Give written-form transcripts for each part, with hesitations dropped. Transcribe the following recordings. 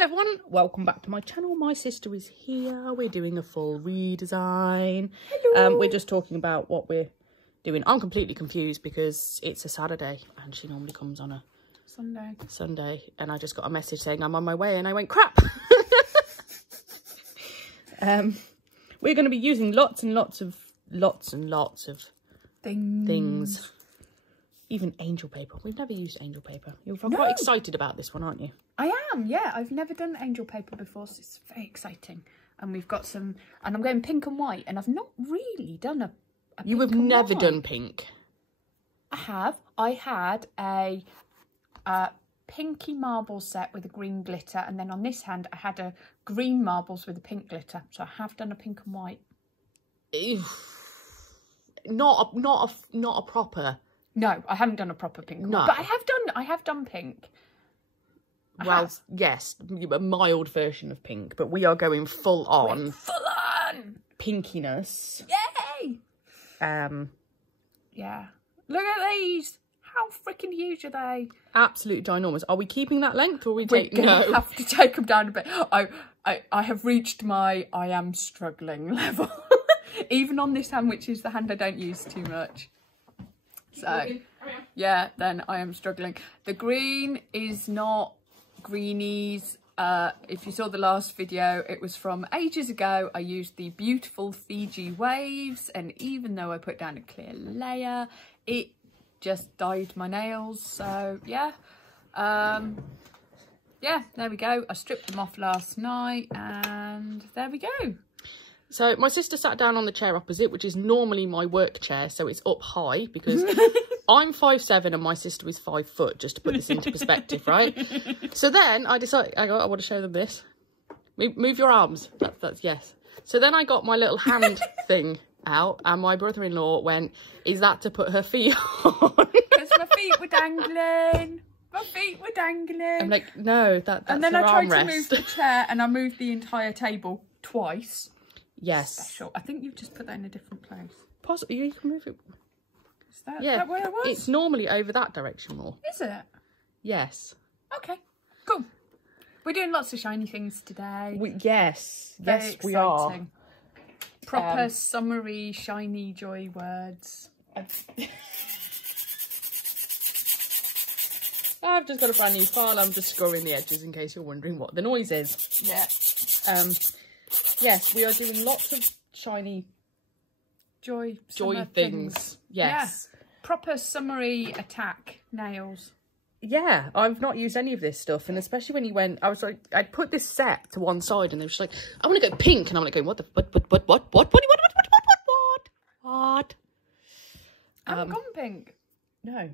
Hello everyone, welcome back to my channel. My sister is here. We're doing a full redesign. Hello. We're just talking about what we're doing. I'm completely confused because it's a Saturday and she normally comes on a Sunday, and I just got a message saying I'm on my way and I went crap. We're going to be using lots and lots of things. Even angel paper. We've never used angel paper. You're quite excited about this one, aren't you? I am, yeah. I've never done angel paper before, so it's very exciting. And we've got some, and I'm going pink and white, and I've not really done a You have never done pink. I have. I had a pinky marble set with a green glitter, and then on this hand I had a green marbles with a pink glitter. So I have done a pink and white. Not a proper. No, I haven't done a proper pink. No, but I have done pink. Well, yes, a mild version of pink, but we are going full on. Full on pinkiness. Yay! Yeah. Look at these. How freaking huge are they? Absolutely ginormous. Are we keeping that length, or are we taking? No, have to take them down a bit. I have reached my I am struggling level, even on this hand, which is the hand I don't use too much. So, yeah, then I am struggling. The green is not greenies. If you saw the last video, it was from ages ago. I used the beautiful Fiji waves, and even though I put down a clear layer, it just dyed my nails. So, yeah. Yeah, there we go. I stripped them off last night, and there we go. So my sister sat down on the chair opposite, which is normally my work chair, so it's up high because I'm 5'7" and my sister is 5 foot, just to put this into perspective, right? So then I decided, I want to show them this. Move your arms. That's yes. So then I got my little hand thing out, and my brother-in-law went, "Is that to put her feet on?" Because my feet were dangling. My feet were dangling. I'm like, no, that's and then her I tried armrest. to move the chair, and I moved the entire table twice. Yes. Special. I think you've just put that in a different place. Possibly, you can move it. Is that where it was? It's normally over that direction more. Is it? Yes. Okay, cool. We're doing lots of shiny things today. Yes, we are. Proper summery, shiny joy words. I've just got a brand new file. I'm just scoring the edges in case you're wondering what the noise is. Yeah. Yes, we are doing lots of shiny joy things. Yes. Yeah. Proper summery attack nails. Yeah, I've not used any of this stuff, and especially when you went, I was like, I put this set to one side, and they were just like, I want to go pink, and I'm like going, what? I haven't gone pink. No.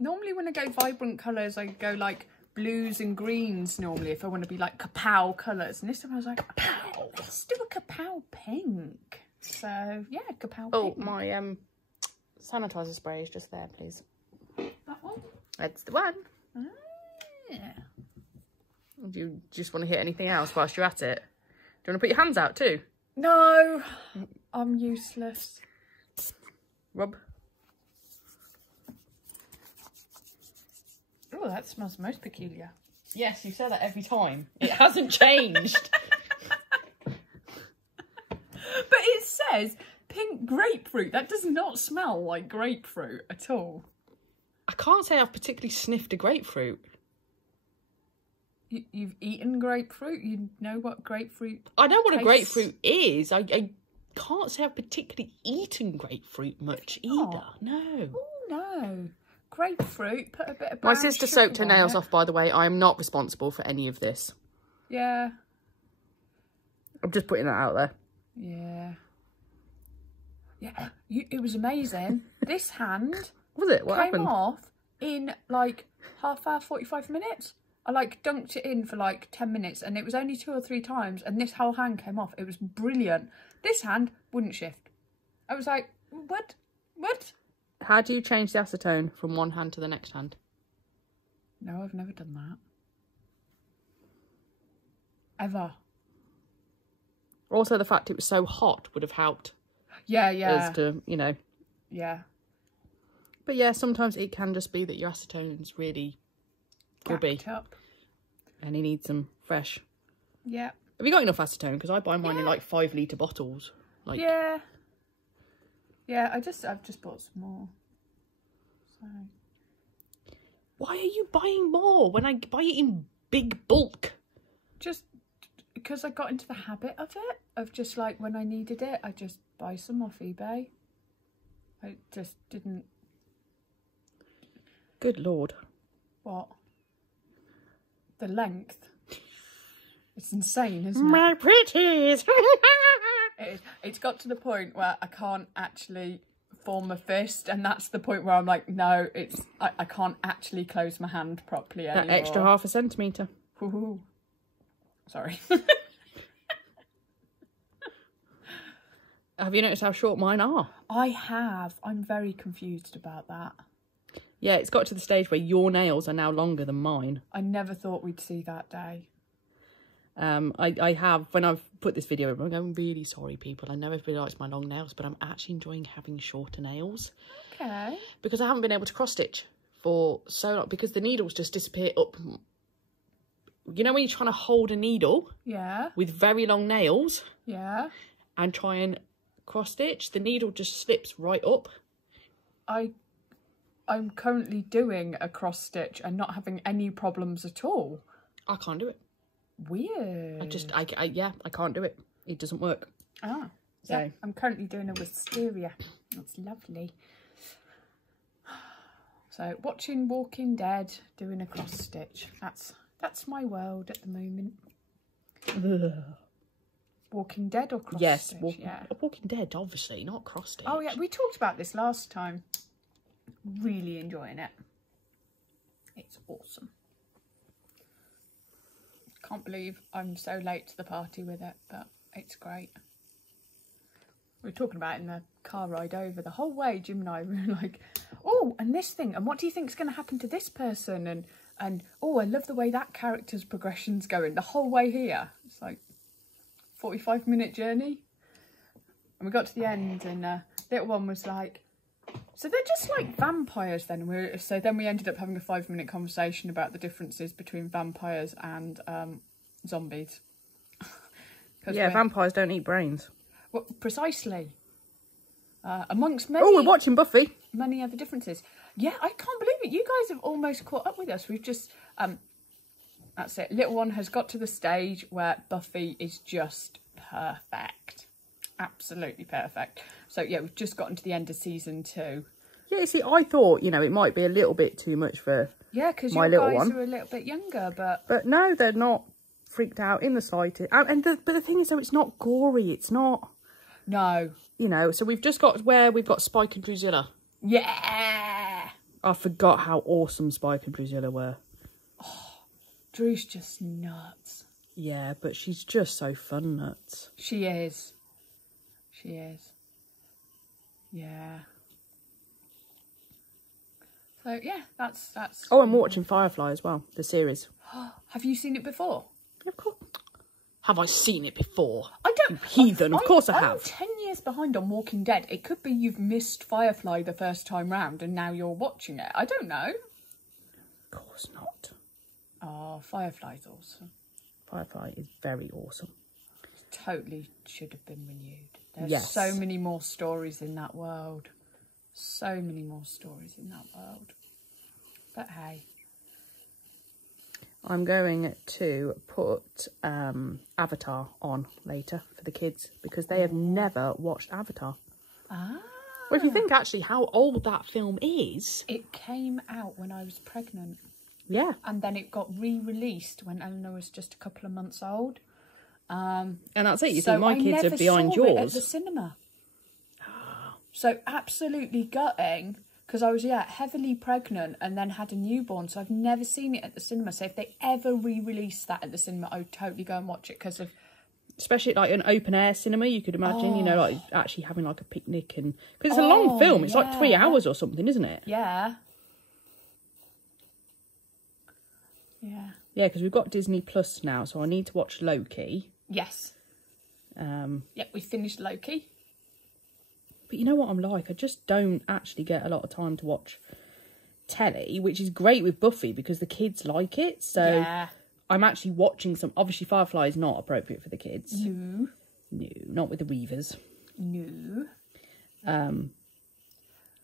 Normally when I go vibrant colours, I go like blues and greens normally if I want to be like kapow colours. And this time I was like, kapow, let's do a kapow pink. So, yeah, kapow pink. Oh, my sanitizer spray is just there, please. That one? That's the one. Ah, yeah. Do you just want to hit anything else whilst you're at it? Do you want to put your hands out too? No, I'm useless. Rub. Oh, that smells most peculiar. Yes, you say that every time. It hasn't changed. But it says pink grapefruit. That does not smell like grapefruit at all. I can't say I've particularly sniffed a grapefruit. You've eaten grapefruit? You know what grapefruit I know what tastes? a grapefruit is. I can't say I've particularly eaten grapefruit much either. No. Oh, no. Grapefruit, put a bit of brown My sister sugar soaked her on nails it. off, by the way. I am not responsible for any of this. Yeah. I'm just putting that out there. Yeah. Yeah, it was amazing. This hand Was it? What came happened? off in like half hour, 45 minutes. I like dunked it in for like 10 minutes and it was only 2 or 3 times and this whole hand came off. It was brilliant. This hand wouldn't shift. I was like, what? How do you change the acetone from one hand to the next hand? No, I've never done that. Ever. Also, the fact it was so hot would have helped. Yeah. As to, you know. Yeah. But yeah, sometimes it can just be that your acetone's really grubby. Up. And you need some fresh. Yeah. Have you got enough acetone? Because I buy mine in like 5 litre bottles. Like... Yeah. Yeah, I've just bought some more. So. Why are you buying more when I buy it in big bulk? Just because I got into the habit of it, of just like when I needed it, I just buy some off eBay. I just didn't. Good Lord. What? The length. It's insane, isn't it? My pretties! It's got to the point where I can't actually form a fist, and that's the point where I'm like, no, I can't actually close my hand properly anymore. That extra 0.5 centimetre. Ooh. Sorry. Have you noticed how short mine are? I have. I'm very confused about that. Yeah, it's got to the stage where your nails are now longer than mine. I never thought we'd see that day. I have, when I've put this video up, I'm really sorry, people. I know everybody likes my long nails, but I'm actually enjoying having shorter nails. Okay. Because I haven't been able to cross stitch for so long, because the needles just disappear up. You know when you're trying to hold a needle? Yeah. With very long nails? Yeah. And try and cross stitch, the needle just slips right up. I'm currently doing a cross stitch and not having any problems at all. I can't do it. Weird. I can't do it. It doesn't work. Ah. So yeah, I'm currently doing a wisteria. That's lovely. So watching Walking Dead, doing a cross stitch. That's my world at the moment. Ugh. Walking Dead or cross yes, stitch? Walking Dead, obviously, not cross stitch. Oh yeah, we talked about this last time. Really enjoying it. It's awesome. Can't believe I'm so late to the party with it, but it's great. We were talking about it in the car ride over. The whole way, Jim and I were like, oh, and this thing, and what do you think is going to happen to this person? And oh, I love the way that character's progression's going. The whole way here. It's like 45-minute journey. And we got to the end, and little one was like, so they're just like vampires then. So then we ended up having a 5-minute conversation about the differences between vampires and zombies. Yeah, vampires don't eat brains. Well, precisely. Amongst many... Oh, we're watching Buffy. Many other differences. Yeah, I can't believe it. You guys have almost caught up with us. We've just... that's it. Little one has got to the stage where Buffy is just perfect. Absolutely perfect. So yeah, we've just gotten to the end of season 2. Yeah, see, I thought, you know, it might be a little bit too much for because my your little guys one. are a little bit younger, but no, they're not freaked out in the slightest. But the thing is, though, it's not gory. It's not. No. You know, so we've just got where we've got Spike and Drusilla. Yeah. I forgot how awesome Spike and Drusilla were. Oh, Drew's just nuts. Yeah, but she's just so fun nuts. She is. She is. Yeah. So yeah, that's. Oh, I'm watching Firefly as well, the series. Have you seen it before? Of course. Have I seen it before? I don't. You heathen, of course I have. I'm 10 years behind on Walking Dead. It could be you've missed Firefly the first time round and now you're watching it. I don't know. Of course not. Oh, Firefly's awesome. Firefly is very awesome. It totally should have been renewed. There's yes. so many more stories in that world. So many more stories in that world. But hey. I'm going to put Avatar on later for the kids because they have never watched Avatar. Ah. Well, if you think actually how old that film is. It came out when I was pregnant. Yeah. And then it got re-released when Eleanor was just a couple of months old. And that's it. You think my kids are behind yours. I never saw it at the cinema. So absolutely gutting. Because I was, heavily pregnant and then had a newborn. So I've never seen it at the cinema. So if they ever re-release that at the cinema, I would totally go and watch it because of... Especially like an open air cinema, you could imagine, you know, like actually having like a picnic and... Because it's a long film. It's like 3 hours or something, isn't it? Yeah. Yeah. Yeah, because we've got Disney Plus now, so I need to watch Loki. Yes. Yep, we finished Loki. But you know what I'm like? I just don't actually get a lot of time to watch telly, which is great with Buffy because the kids like it. So I'm actually watching some... Obviously, Firefly is not appropriate for the kids. No. No, not with the Weavers. No.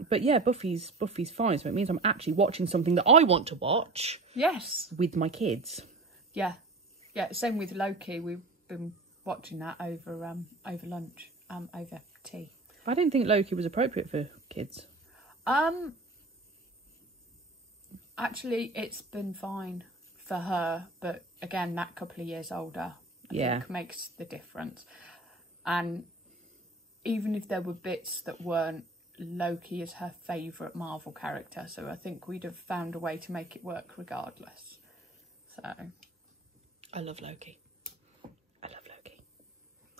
But yeah, Buffy's fine. So it means I'm actually watching something that I want to watch. Yes. With my kids. Yeah. Yeah, same with Loki. We've been watching that over lunch, over tea. I didn't think Loki was appropriate for kids. Actually, it's been fine for her, but again, that couple of years older, I think makes the difference. And even if there were bits that weren't, Loki is her favourite Marvel character, so I think we'd have found a way to make it work regardless. So, I love Loki.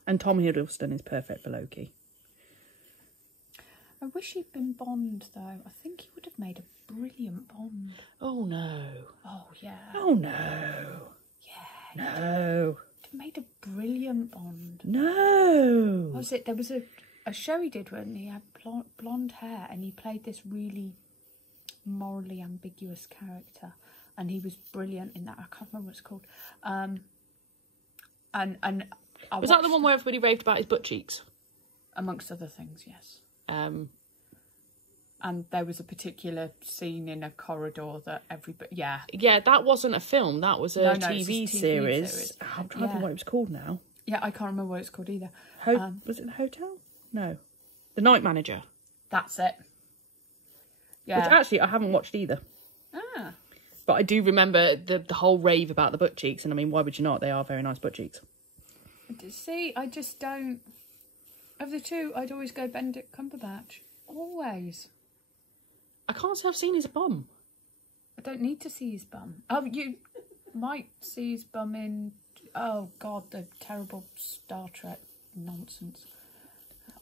And Tom Hiddleston is perfect for Loki. I wish he'd been Bond, though. I think he would have made a brilliant Bond. Oh, no. Oh, yeah. Oh, no. Yeah. No. He made a brilliant Bond. No. What was it? There was a show he did when he had blonde hair and he played this really morally ambiguous character. And he was brilliant in that. I can't remember what it's called. Was that the one where everybody raved about his butt cheeks? Amongst other things, yes. And there was a particular scene in a corridor that everybody... Yeah. Yeah, that wasn't a film. That was a TV series. Oh, I'm trying to think what it was called now. Yeah, I can't remember what it's called either. Was it The Hotel? No. The Night Manager. That's it. Yeah. Which actually I haven't watched either. Ah. But I do remember the whole rave about the butt cheeks. And I mean, why would you not? They are very nice butt cheeks. See, I just don't... Of the two, I'd always go Benedict Cumberbatch. Always. I can't say I've seen his bum. I don't need to see his bum. Oh, you might see his bum in... Oh, God, the terrible Star Trek nonsense.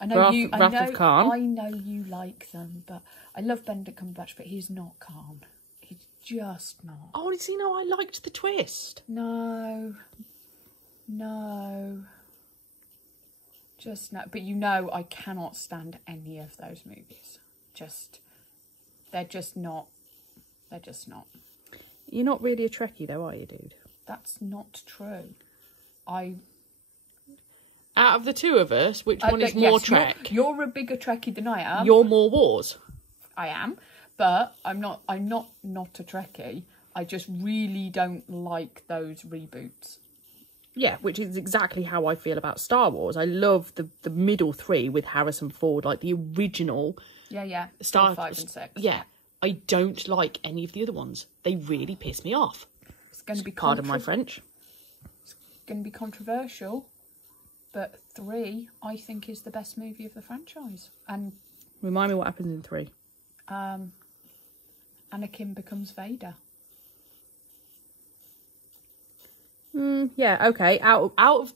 I know Wrath of Khan. I know you like them, but I love Benedict Cumberbatch, but he's not Khan. He's just not. Oh, see, no, I liked the twist. No. Just no. But you know I cannot stand any of those movies. They're just not. You're not really a Trekkie though, are you, dude? That's not true. Out of the two of us, which one is more Trek? You're a bigger Trekkie than I am. You're more Wars. I am, but I'm not a Trekkie. I just really don't like those reboots. Yeah, which is exactly how I feel about Star Wars. I love the middle three with Harrison Ford, like the original. Yeah. Star 5 and 6. Yeah, I don't like any of the other ones. They really piss me off. It's going to be pardon my French. It's going to be controversial, but 3 I think is the best movie of the franchise. And remind me what happens in 3. Anakin becomes Vader. Yeah, okay. Out of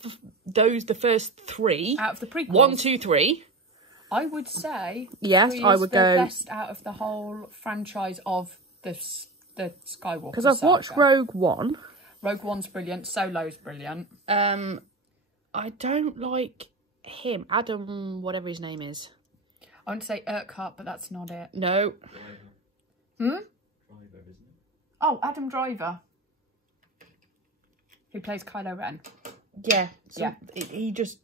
the first 3. Out of the prequels. 1, 2, 3. I would say. Yes, I would go. The best out of the whole franchise of the Skywalker. Because I've watched Rogue One. Rogue One's brilliant. Solo's brilliant. I don't like him, Adam, whatever his name is. I want to say Urquhart, but that's not it. No. Driver, isn't it? Oh, Adam Driver. Who plays Kylo Ren. Yeah. He just...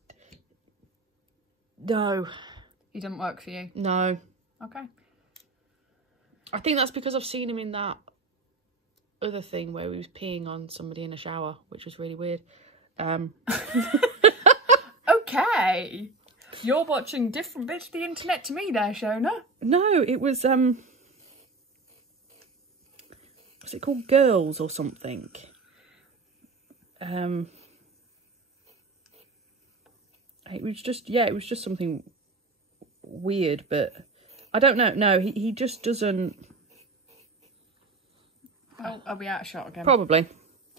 No. He doesn't work for you? No. Okay. I think that's because I've seen him in that other thing where he was peeing on somebody in a shower, which was really weird. Okay. You're watching different bits of the internet to me there, Shona. No, it was... Was it called Girls or something? It was just something weird, but I don't know. No, he just doesn't. Oh, are we out of shot again? Probably.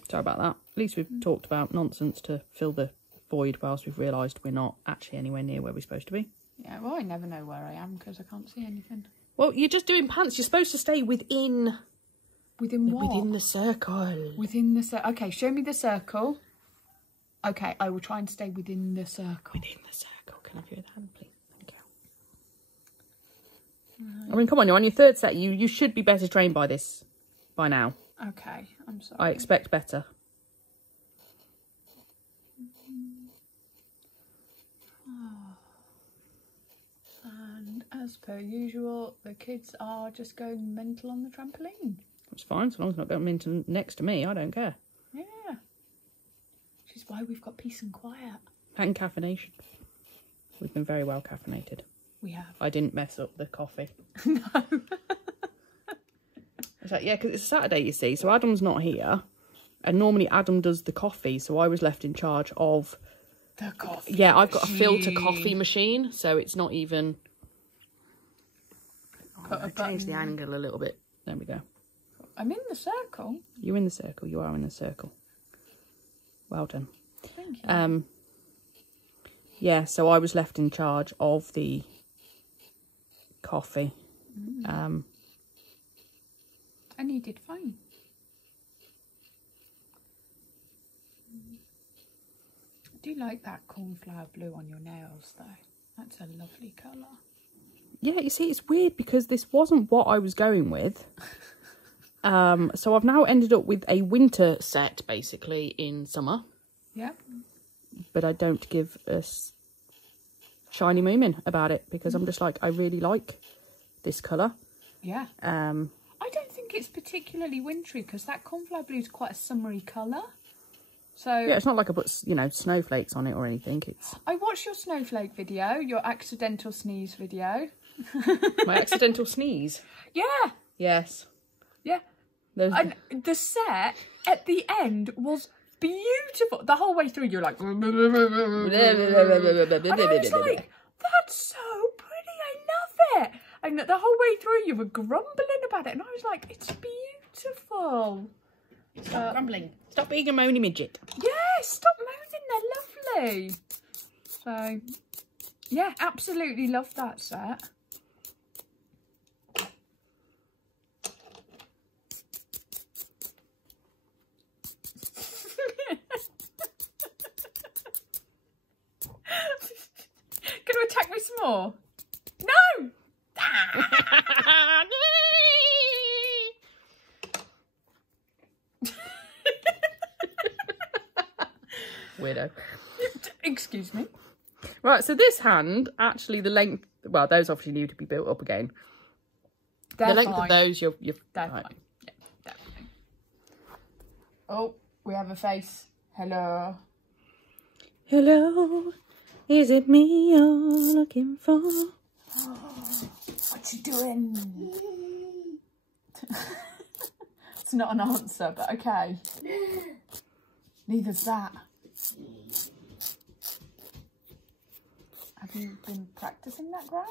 Sorry about that. At least we've talked about nonsense to fill the void whilst we've realised we're not actually anywhere near where we're supposed to be. Yeah, well, I never know where I am because I can't see anything. Well, you're just doing pants. You're supposed to stay within... Within what? Within the circle. Within the circle. Okay, show me the circle. Okay, I will try and stay within the circle. Within the circle. Can I have your hand, please? Thank you. Right. I mean, come on, you're on your 3rd set. You should be better trained by now. Okay, I'm sorry. I expect better. as per usual, the kids are just going mental on the trampoline. It's fine, so long as it's not going into next to me, I don't care. Yeah. Which is why we've got peace and quiet. And caffeination. We've been very well caffeinated. We have. I didn't mess up the coffee. No. It's like, yeah, because it's Saturday, you see, so Adam's not here. And normally Adam does the coffee, so I was left in charge of... The coffee Yeah, I've got a machine. filter coffee machine, so it's not even... Oh, change the angle a little bit. There we go. I'm in the circle. You're in the circle. You are in the circle. Well done. Thank you. Yeah, so I was left in charge of the coffee. And you did fine. I do like that cornflower blue on your nails, though. That's a lovely colour. Yeah, you see, it's weird because this wasn't what I was going with. So I've now ended up with a winter set, basically, in summer. Yeah. But I don't give a shiny moomin about it because I'm just like, I really like this colour. Yeah. I don't think it's particularly wintry because that cornflower blue is quite a summery colour. So yeah, it's not like I put, you know, snowflakes on it or anything. It's I watched your snowflake video, your accidental sneeze video. my accidental sneeze. Yeah. Yes. Yeah. Those... And the set at the end was beautiful. The whole way through you're like... And I was like, that's so pretty, I love it. And the whole way through you were grumbling about it. And I was like, it's beautiful. Stop grumbling. Stop being a moany midget. Yeah, stop moaning, they're lovely. So, yeah, absolutely love that set. Gonna attack me some more? No! Weirdo. Excuse me. Right, so this hand, actually the length, well, those obviously need to be built up again. They're the length fine. of those, you're They're right. fine. Yeah, they're fine. Oh, we have a face. Hello. Hello, is it me you're looking for? What you doing? It's not an answer, but okay. Neither's that. Have you been practicing that ground?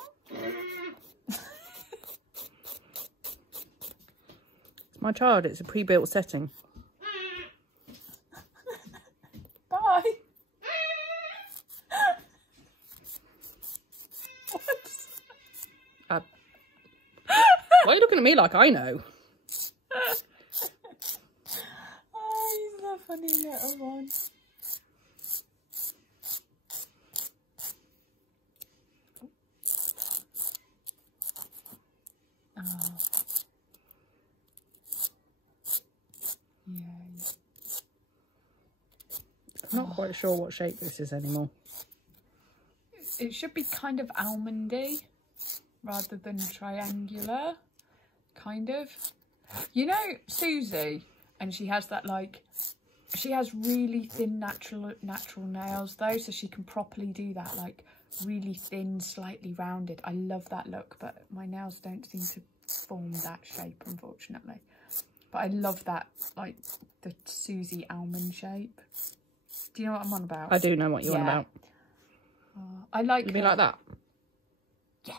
My child, it's a pre-built setting. Bye. What? Why are you looking at me like I know? Oh, he's a funny little one. Oh. Yeah. I'm not quite sure what shape this is anymore. It should be kind of almondy rather than triangular, kind of. You know Susie, and she has that like, she has really thin natural nails though, so she can properly do that like really thin, slightly rounded. I love that look, but my nails don't seem to form that shape, unfortunately. But I love that, like the Susie almond shape. Do you know what I'm on about? I do know what you're on about. I like You mean like that? Yeah.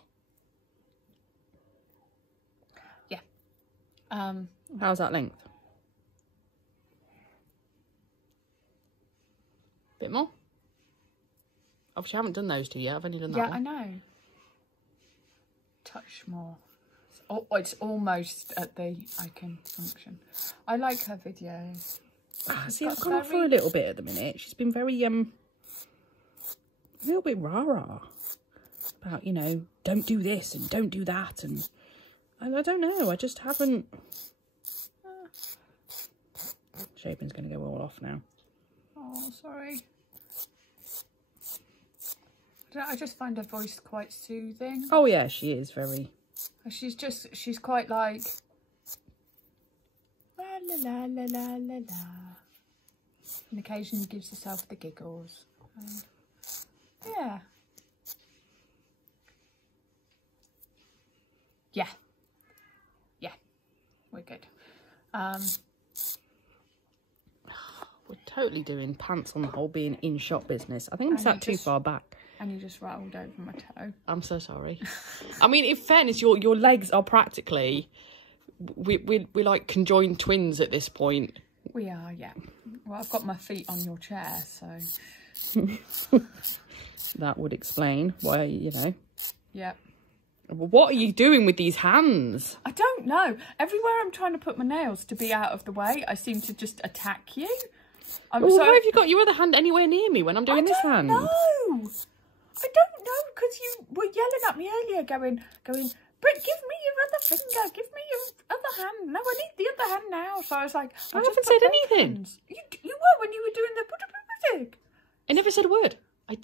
Yeah. How's that length? Bit more? Obviously, I haven't done those two yet. I've only done that yeah, one. I know. Touch more. It's almost at the icon function. I like her videos. See, I've gone off for a little bit at the minute. She's been very, a little bit rah-rah about, you know, don't do this and don't do that. And I don't know. I just haven't... Shaping's going to go all off now. Oh, sorry. I just find her voice quite soothing. Oh yeah, she is very. She's quite like la la la la la la la, and occasionally gives herself the giggles. Yeah. Yeah. Yeah. We're good. We're totally doing pants on the whole being in shop business. I think I'm sat too far back. And you just rattled over my toe. I'm so sorry. I mean, in fairness, your legs are practically we're like conjoined twins at this point. We are, yeah. Well, I've got my feet on your chair, so that would explain why, you know. Yeah. What are you doing with these hands? I don't know. Everywhere I'm trying to put my nails to be out of the way, I seem to just attack you. Why have you got your other hand anywhere near me when I'm doing this hand? No, I don't know, because you were yelling at me earlier, going, but give me your other finger, give me your other hand. No, I need the other hand now. So I was like, I haven't said anything. You were when you were doing the music. I never said a word.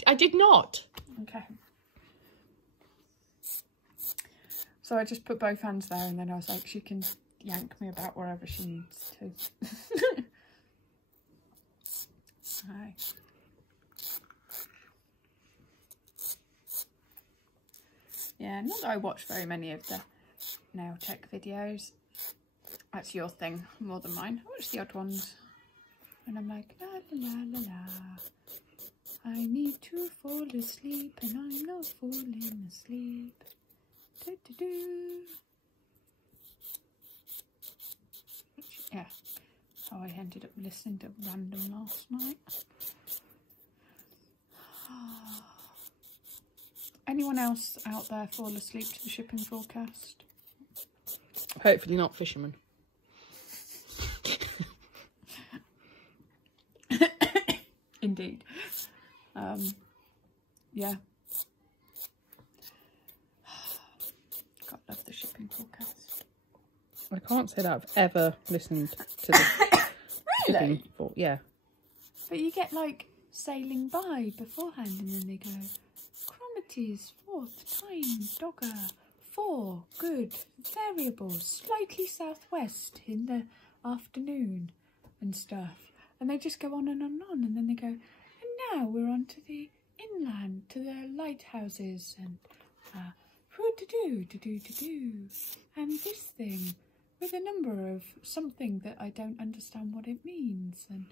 I did not. Okay. So I just put both hands there, and then I was like, she can yank me about wherever she needs to. Right. Yeah, not that I watch very many of the nail tech videos. That's your thing more than mine. I watch the odd ones. And I'm like, la la la la la. I need to fall asleep and I'm not falling asleep. Do do do. Yeah. How I ended up listening to random last night. Anyone else out there fall asleep to the shipping forecast? Hopefully not fishermen. Indeed. Yeah. God, love the shipping forecast. I can't say that I've ever listened to the Really? Yeah. But you get like sailing by beforehand, and then they go, Cromities, 4th, time, dogger, 4, good, variables, slightly southwest in the afternoon and stuff. And they just go on and on, and then they go, and now we're on to the inland, to the lighthouses, and do-do-do-do-do-do, and this thing with a number of something that I don't understand what it means, and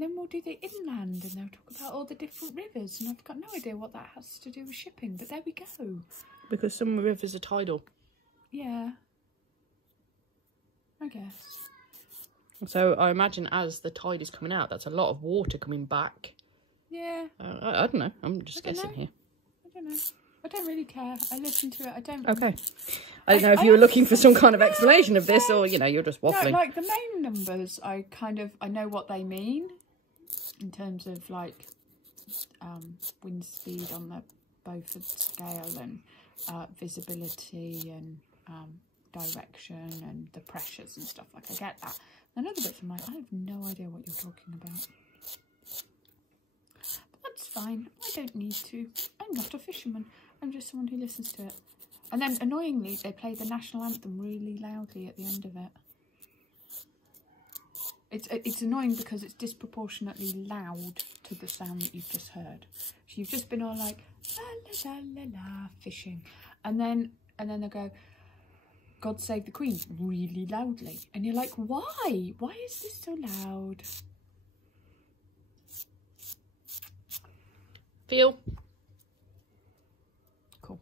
then we'll do the inland, and they'll talk about all the different rivers, and I've got no idea what that has to do with shipping, but there we go. Because some rivers are tidal. Yeah. I guess. So I imagine as the tide is coming out, that's a lot of water coming back. Yeah. I don't know. I'm just guessing here. I don't know. I don't really care. I listen to it. I don't. Okay. I don't know if you were looking for some kind of explanation of this, or you know, you're just waffling. No, like the main numbers, I know what they mean in terms of like wind speed on the Beaufort scale, and visibility, and direction, and the pressures and stuff. Like I get that. And other bits I'm like, I have no idea what you're talking about. But that's fine. I don't need to. I'm not a fisherman. I'm just someone who listens to it. And then, annoyingly, they play the national anthem really loudly at the end of it. It's annoying because it's disproportionately loud to the sound that you've just heard. So you've just been all like, la la la la la, fishing. And then they go, God Save the Queen, really loudly. And you're like, why? Why is this so loud? Feel. Cool.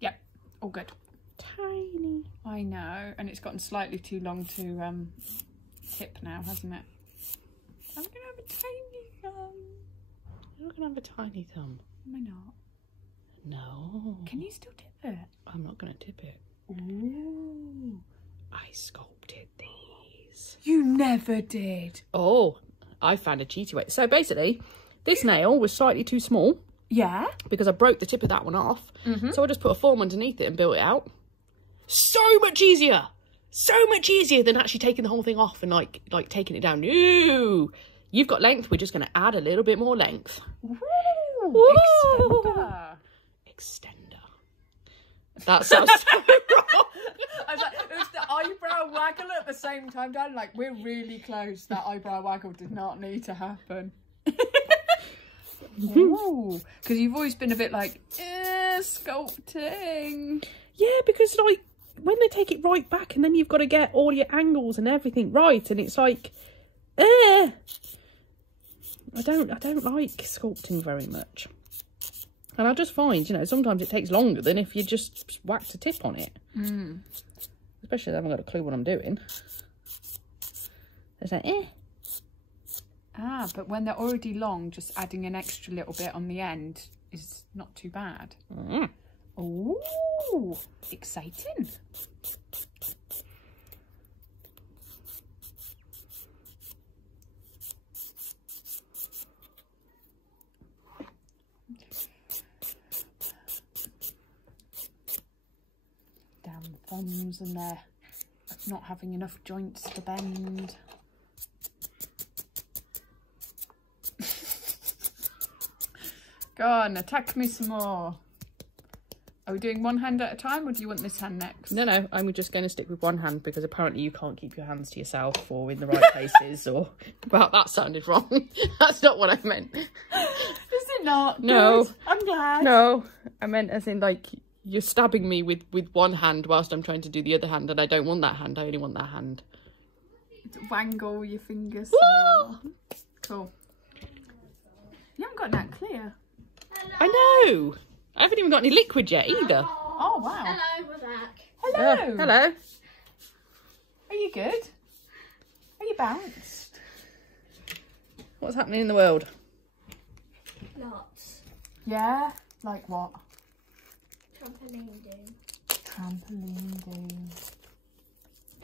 Yep, all good. Tiny. I know, and it's gotten slightly too long to tip now, hasn't it? I'm going to have a tiny thumb. You're not going to have a tiny thumb. Am I not? No. Can you still tip it? I'm not going to tip it. Ooh. I sculpted these. You never did. Oh, I found a cheaty way. So basically, this nail was slightly too small. Yeah. Because I broke the tip of that one off. So I just put a form underneath it and built it out. So much easier. So much easier than actually taking the whole thing off and like taking it down. No. You've got length. We're just going to add a little bit more length. Ooh. Extender. Extender. That sounds so wrong. I was like, it was the eyebrow waggle at the same time, Dad. Like, we're really close. That eyebrow waggle did not need to happen. Ooh, because you've always been a bit like, sculpting. Yeah, because like when they take it right back and then you've got to get all your angles and everything right, and it's like, I don't like sculpting very much. And I just find, you know, sometimes it takes longer than if you just whacked a tip on it. Mm. Especially if I haven't got a clue what I'm doing. It's like, Ah, but when they're already long, just adding an extra little bit on the end is not too bad. Mm. Ooh, exciting. Damn thumbs, and they're not having enough joints to bend. Go on, attack me some more. Are we doing one hand at a time, or do you want this hand next? No, I'm just going to stick with one hand because apparently you can't keep your hands to yourself or in the right places or... Well, that sounded wrong. That's not what I meant. Is it not? No. Good. I'm glad. No, I meant as in like you're stabbing me with one hand whilst I'm trying to do the other hand, and I don't want that hand. I only want that hand. Wangle your fingers. Cool. You haven't got that clear. I know. I haven't even got any liquid yet either. Oh, wow. Hello, we're back. Hello. Hello. Are you good? Are you bounced? What's happening in the world? Lots. Yeah? Like what? Trampoline doom. Trampoline doom.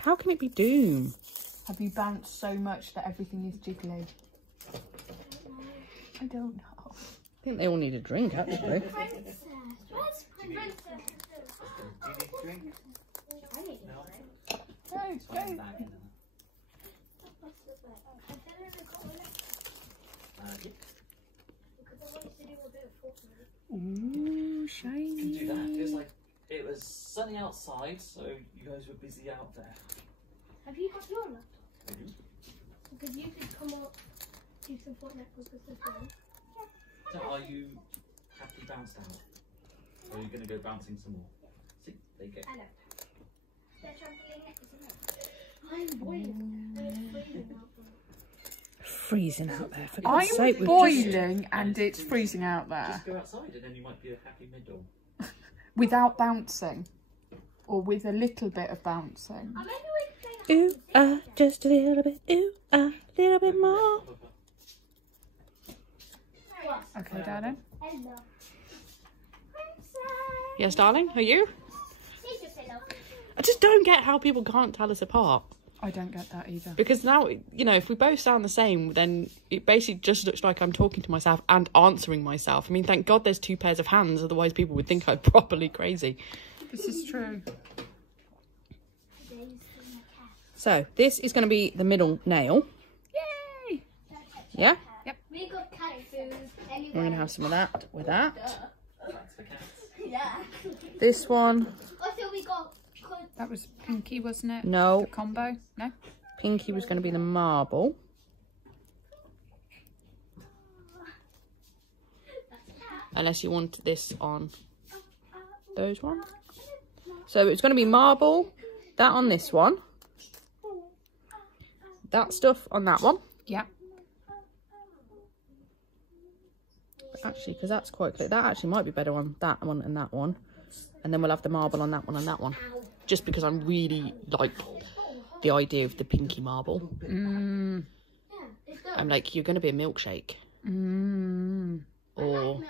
How can it be doom? Have you bounced so much that everything is jiggly? I don't know. I think they all need a drink, actually. Princess. Where's Princess? I need a drink. Go. Ooh, shiny. Do that. It was like it was sunny outside, so you guys were busy out there. Have you got your laptop? I do. Because you could come up, do some Fortnite with the phone. So are you happily bounced out? Or are you going to go bouncing some more? See, there you go. Hello. The trampoline isn't it? I'm boiling. I'm freezing Freezing out there. out there, for God's sake. I'm boiling and it's freezing out there. Just go outside and then you might be a happy middle. Without bouncing? Or with a little bit of bouncing? Maybe we could play Ooh, just a little bit. Ooh, a little bit more. Okay, darling. Hello. Princess. Yes, darling, are you? Here's your pillow. I just don't get how people can't tell us apart. I don't get that either. Because now, you know, if we both sound the same, then it basically just looks like I'm talking to myself and answering myself. I mean, thank God there's two pairs of hands, otherwise people would think I'm properly crazy. This is true. So, this is going to be the middle nail. Yay! Yeah? We got cat food. We're going to have some of that with that. That's for cats. Yeah. This one, Also, we got. That was pinky, wasn't it? no. The combo? No? Pinky was going to be the marble. Unless you want this on those ones. So it's going to be marble, that on this one. That stuff on that one. Yeah. Actually, because that's quite clear. That actually might be better on that one and that one. And then we'll have the marble on that one and that one. Just because I'm really like the idea of the pinky marble. Mm. I'm like, you're going to be a milkshake. Mm. Or Milkshake.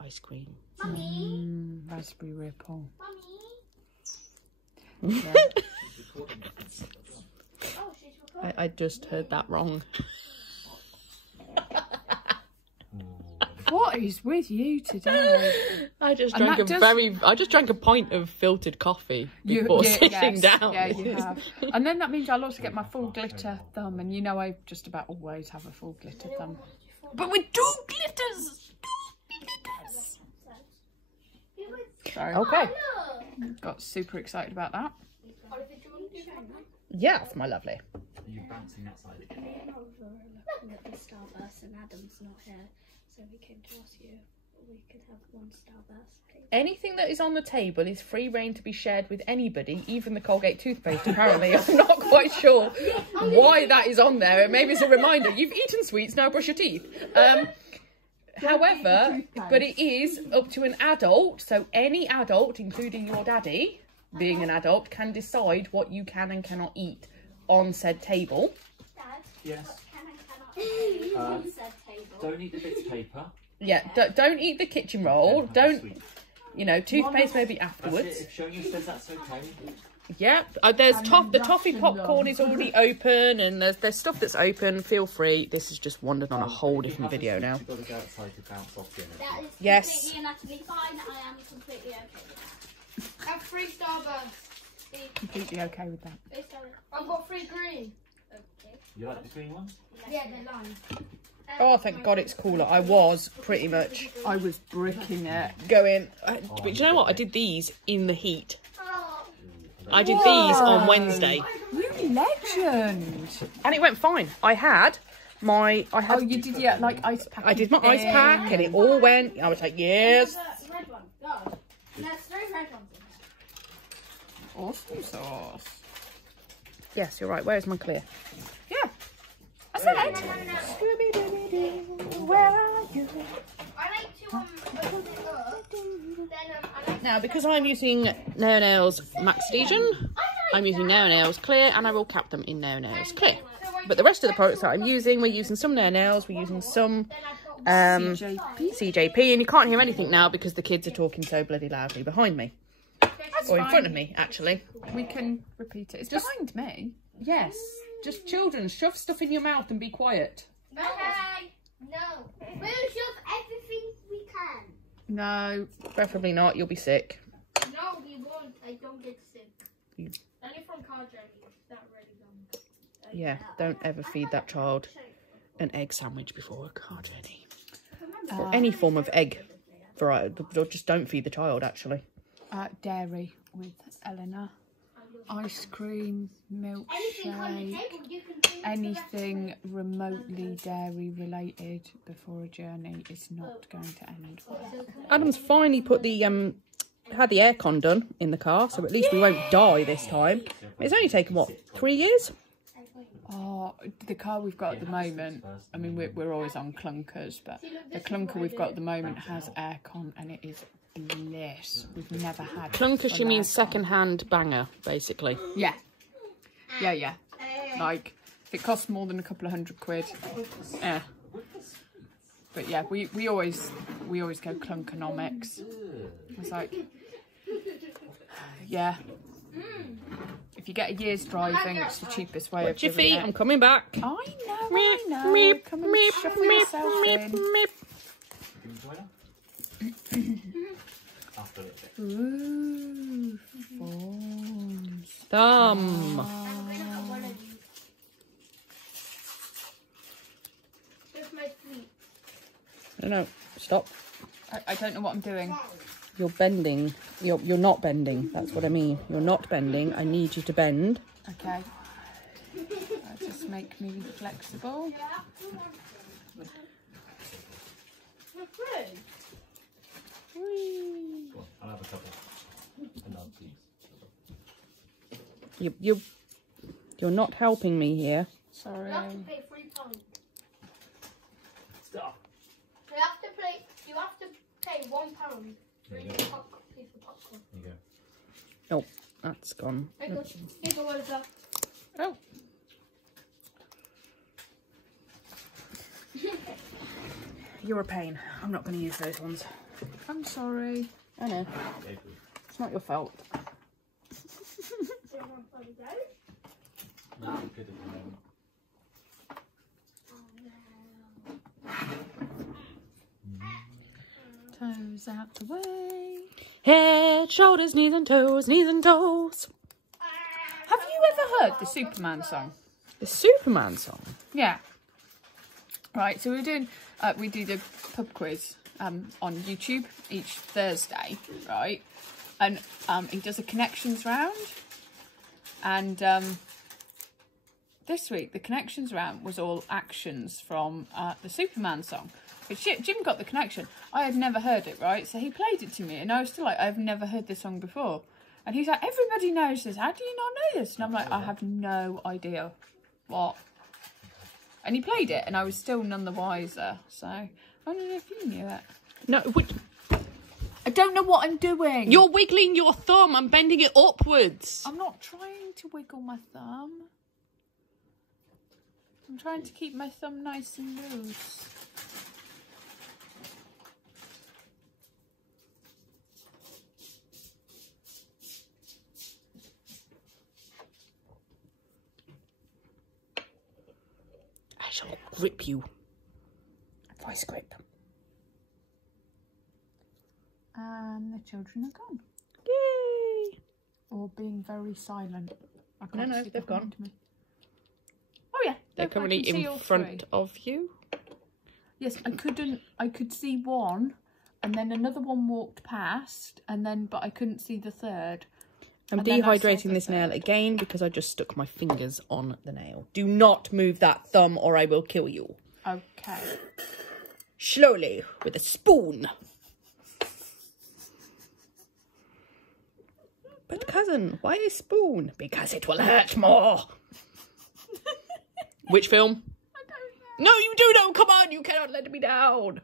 ice cream. Mummy. Mm. Raspberry ripple. Mummy. Yeah. She's recording it. Oh, she's recording. I just heard that wrong. What is with you today? I just And drank that I just drank a pint of filtered coffee before sitting yes. down. Yeah, you have. And then that means I'll also get my full glitter thumb, and you know I just about always have a full glitter thumb. But with 2 glitters. 2 glitters. Sorry. Okay. Got super excited about that. Yes, my lovely. Are you bouncing outside again? Looking at the starburst and Adam's not here, so we came to ask you if we could have 1 starburst, please. Anything that is on the table is free reign to be shared with anybody, even the Colgate toothpaste, apparently. I'm not quite sure why that is on there. Maybe it's a reminder. You've eaten sweets, now brush your teeth. However, but it is up to an adult, so any adult, including your daddy, being an adult, can decide what you can and cannot eat on said table. Dad, Yes. what can and cannot eat on said table? Don't eat the bits of paper. Yeah, don't eat the kitchen roll. Have Don't, sweets. you know, toothpaste maybe That's afterwards. it. If Shona says that's okay. Yeah, there's the toffee popcorn is already open, and there's stuff that's open. Feel free. This has just wandered on a whole different video now. You've got to go outside to bounce off the energy. That is Yes. completely and utterly fine. I am completely okay with that. Have 3 starbursts. Completely okay with that. I've got 3 green. Okay. You like the green ones? Yeah, they're lime. Oh, thank God it's cooler. I was pretty much I was bricking it. going. But you know what? I did these in the heat. Oh, I did these on Wednesday, You legend. and it went fine. I had. Oh, you did like ice pack. I did my ice pack, and it all went. I was like, yes. the red one. Go. And there's 3 red ones in there. Awesome sauce. Yes, you're right. Where's my clear? Yeah. I said. Where are you? I like to open it up. Then I like Now, because I'm using Naio Nails Max Adhesion, I'm using Naio Nails Clear, and I will cap them in Naio Nails Clear. But the rest of the products that I'm using, we're using some Naio Nails, we're using some CJP, and you can't hear anything now because the kids are talking so bloody loudly behind me. Or in front of me, actually. We can repeat it. It's behind me. Yes. Just children, shove stuff in your mouth and be quiet. okay. No. We'll shove everything we can. No. Preferably not, you'll be sick. No, we won't. I don't get sick. Only from car journeys. That really long. Yeah, don't ever feed that child an egg sandwich before a car journey. Or any form of egg variety. Or just don't feed the child, actually. Dairy with Eleanor. Ice cream, Anything on the milkshake, table you can do. anything remotely dairy related before a journey is not going to end well. Adam's finally put the had the aircon done in the car, so at least we won't die this time. It's only taken what, 3 years? Oh, the car we've got at the moment, I mean we're always on clunkers, but the clunker we've got at the moment has aircon and it is bliss. We've never had Clunker, she full means aircon. second-hand banger, basically. Yeah. Like if it costs more than a couple of £100, yeah. But yeah, we always go clunkonomics. It's like, yeah. If you get a year's driving, it's the cheapest way of Watch your doing feet, it. I'm coming back. I know. Come and shuffle yourself in. Can you join her? After a little bit. Ooh, forms. Thumb. I'm gonna have one of these. Just my feet. No, stop. I don't know what I'm doing. You're bending. You're not bending. That's what I mean. You're not bending. I need you to bend. Okay. Just make me flexible. Go on, I'll have a couple. Another piece. You're not helping me here. Sorry. You have to pay £3. Stop. You have to pay £1 for There you each go. piece of popcorn. There you go. Oh, that's gone. Here's a water. Oh. You're a pain. I'm not going to use those ones. I'm sorry. I know. Okay, good. It's not your fault. No, I'm good at the moment. Toes out the way. Head, shoulders, knees and toes, knees and toes. Have you ever heard the Superman song? The Superman song. Yeah. Right, so we were doing we do the pub quiz on YouTube each Thursday, right? And he does a connections round. And this week, the connections round was all actions from the Superman song. But Jim got the connection. I had never heard it, right? So he played it to me, and I was still like, I've never heard this song before. And he's like, everybody knows this. How do you not know this? And I'm like, I have no idea what. And he played it, and I was still none the wiser. So I don't know if you knew it. No, I don't know what I'm doing. you're wiggling your thumb and bending it upwards. I'm not trying to wiggle my thumb. I'm trying to keep my thumb nice and loose. I shall grip you. Vice grip. And the children are gone. Yay! Or being very silent. I No, can't no, see they've behind gone. me. Oh yeah, They're I currently can see in all front three. of you. Yes, I could see one, and then another one walked past, and then, but I couldn't see the third. I'm And then I saw dehydrating the this nail third. again because I just stuck my fingers on the nail. Do not move that thumb or I will kill you. Okay. Slowly, with a spoon. But cousin, why a spoon? Because it will hurt more. Which film? I don't know. No, you do know. Come on, you cannot let me down.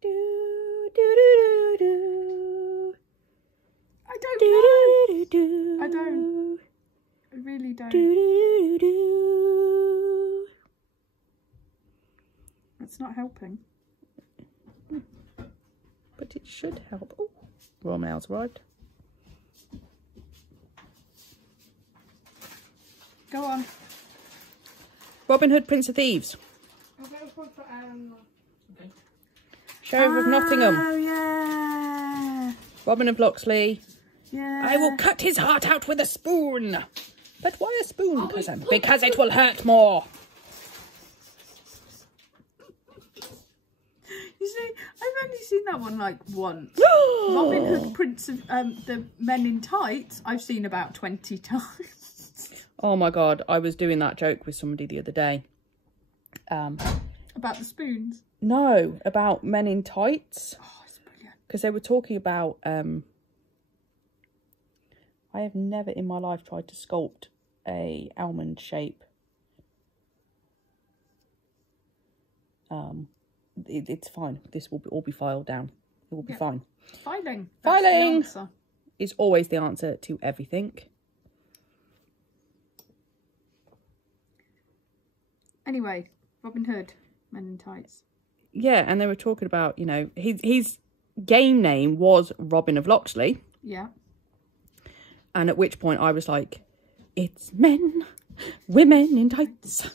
Do, do, do, do, I don't do, know. do, do, I don't. I really don't. do, do, do. It's not helping. But it should help. Oh, raw nails arrived. Go on. Robin Hood, Prince of Thieves. I'll go for Okay. Sheriff of Nottingham. Oh yeah. Robin of Locksley. Yeah. I will cut his heart out with a spoon. But why a spoon, cousin? Because it will hurt more. You see, I've only seen that one like once. Robin Hood, Prince of the Men in Tights, I've seen about 20 times. Oh my God, I was doing that joke with somebody the other day. About the spoons. No, about Men in Tights. Oh, it's brilliant. Because they were talking about, I have never in my life tried to sculpt a almond shape. It's fine. This will all be filed down. It will be fine. Filing. Filing! That's the answer. Is always the answer to everything. Anyway, Robin Hood, Men in Tights. Yeah, and they were talking about, you know, his game name was Robin of Locksley. Yeah. And at which point I was like, it's men, women in tights.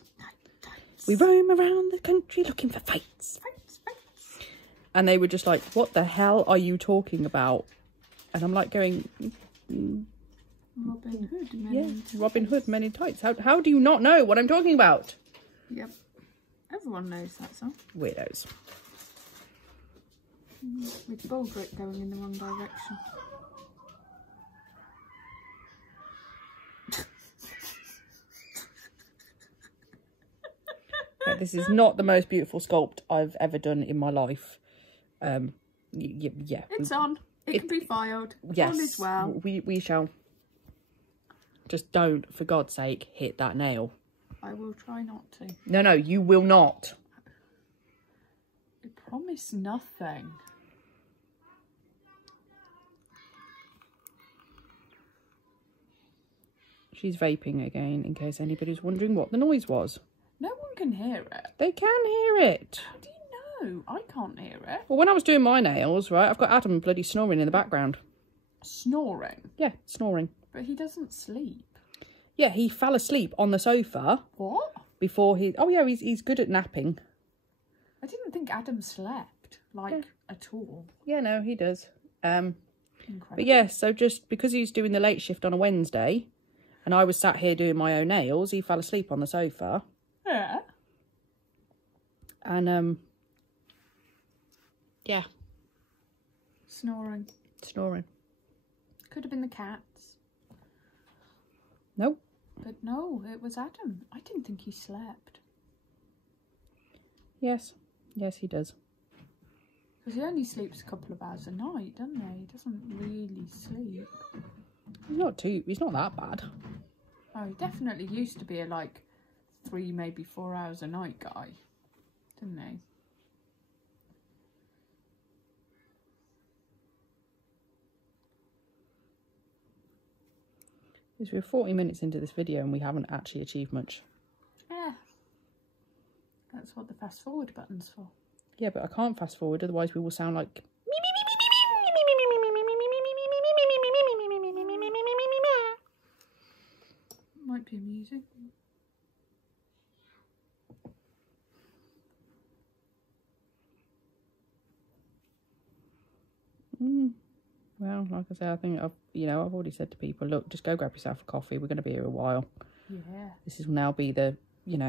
We roam around the country looking for fights. And they were just like, what the hell are you talking about? And I'm like going, Robin Hood, Men yeah, in Tights. Robin Hood, Men in Tights. How do you not know what I'm talking about? Yep. Everyone knows that song. Weirdos. With Baldrick going in the wrong direction. Yeah, this is not the most beautiful sculpt I've ever done in my life. Yeah. It's on. It can be filed. Yes, All is well. we shall. Just don't, for God's sake, hit that nail. I will try not to. No, you will not. I promise nothing. She's vaping again, in case anybody's wondering what the noise was. No one can hear it. They can hear it. How do you know? I can't hear it. Well, when I was doing my nails, right, I've got Adam bloody snoring in the background. Snoring. Yeah, snoring. But he doesn't sleep. Yeah, he fell asleep on the sofa What? before he... Oh, yeah, he's good at napping. I didn't think Adam slept, like, at all. Yeah, no, he does. Incredible. But yeah, so just because he's doing the late shift on a Wednesday and I was sat here doing my own nails, he fell asleep on the sofa. Yeah. And yeah, Snoring. snoring. Could have been the cats. Nope. But no, it was Adam. I didn't think he slept. Yes, yes, he does. Because he only sleeps a couple of hours a night, doesn't he? He doesn't really sleep. He's not that bad. Oh, he definitely used to be a like 3, maybe 4 hours a night guy, didn't he? Because we're 40 minutes into this video and we haven't actually achieved much. Yeah. That's what the fast forward button's for. Yeah, but I can't fast forward, otherwise we will sound like... Might be amusing. Well, like I say, I think I've already said to people, look, just go grab yourself a coffee. We're going to be here a while. Yeah. This will now be the, it's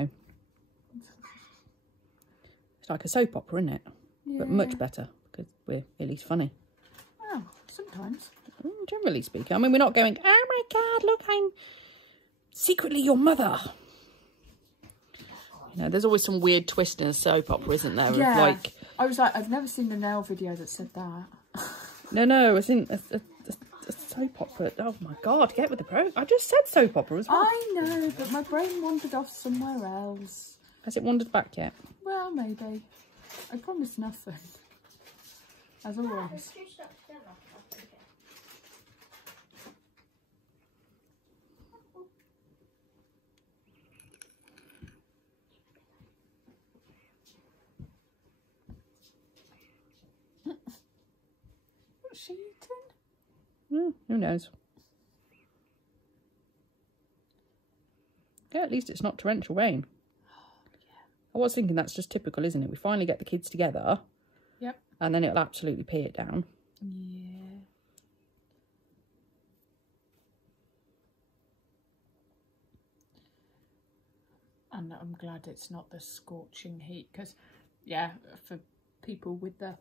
like a soap opera, isn't it? Yeah. But much better because we're at least funny. Well, sometimes. Generally speaking, I mean, we're not going, oh my God, look, I'm secretly your mother. There's always some weird twist in a soap opera, isn't there? Yeah. Like, I was like, I've never seen a Nail video that said that. no, it's in a soap opera. Oh my God, get with the pro. I just said soap opera as well. I know, but my brain wandered off somewhere else. Has it wandered back yet? Well, maybe. I promise nothing. As always. What's she eating? Who knows? Yeah, at least it's not torrential rain. I was thinking that's just typical, isn't it? We finally get the kids together. Yep. And then it'll absolutely pee it down. Yeah. And I'm glad it's not the scorching heat because, yeah, for people with the...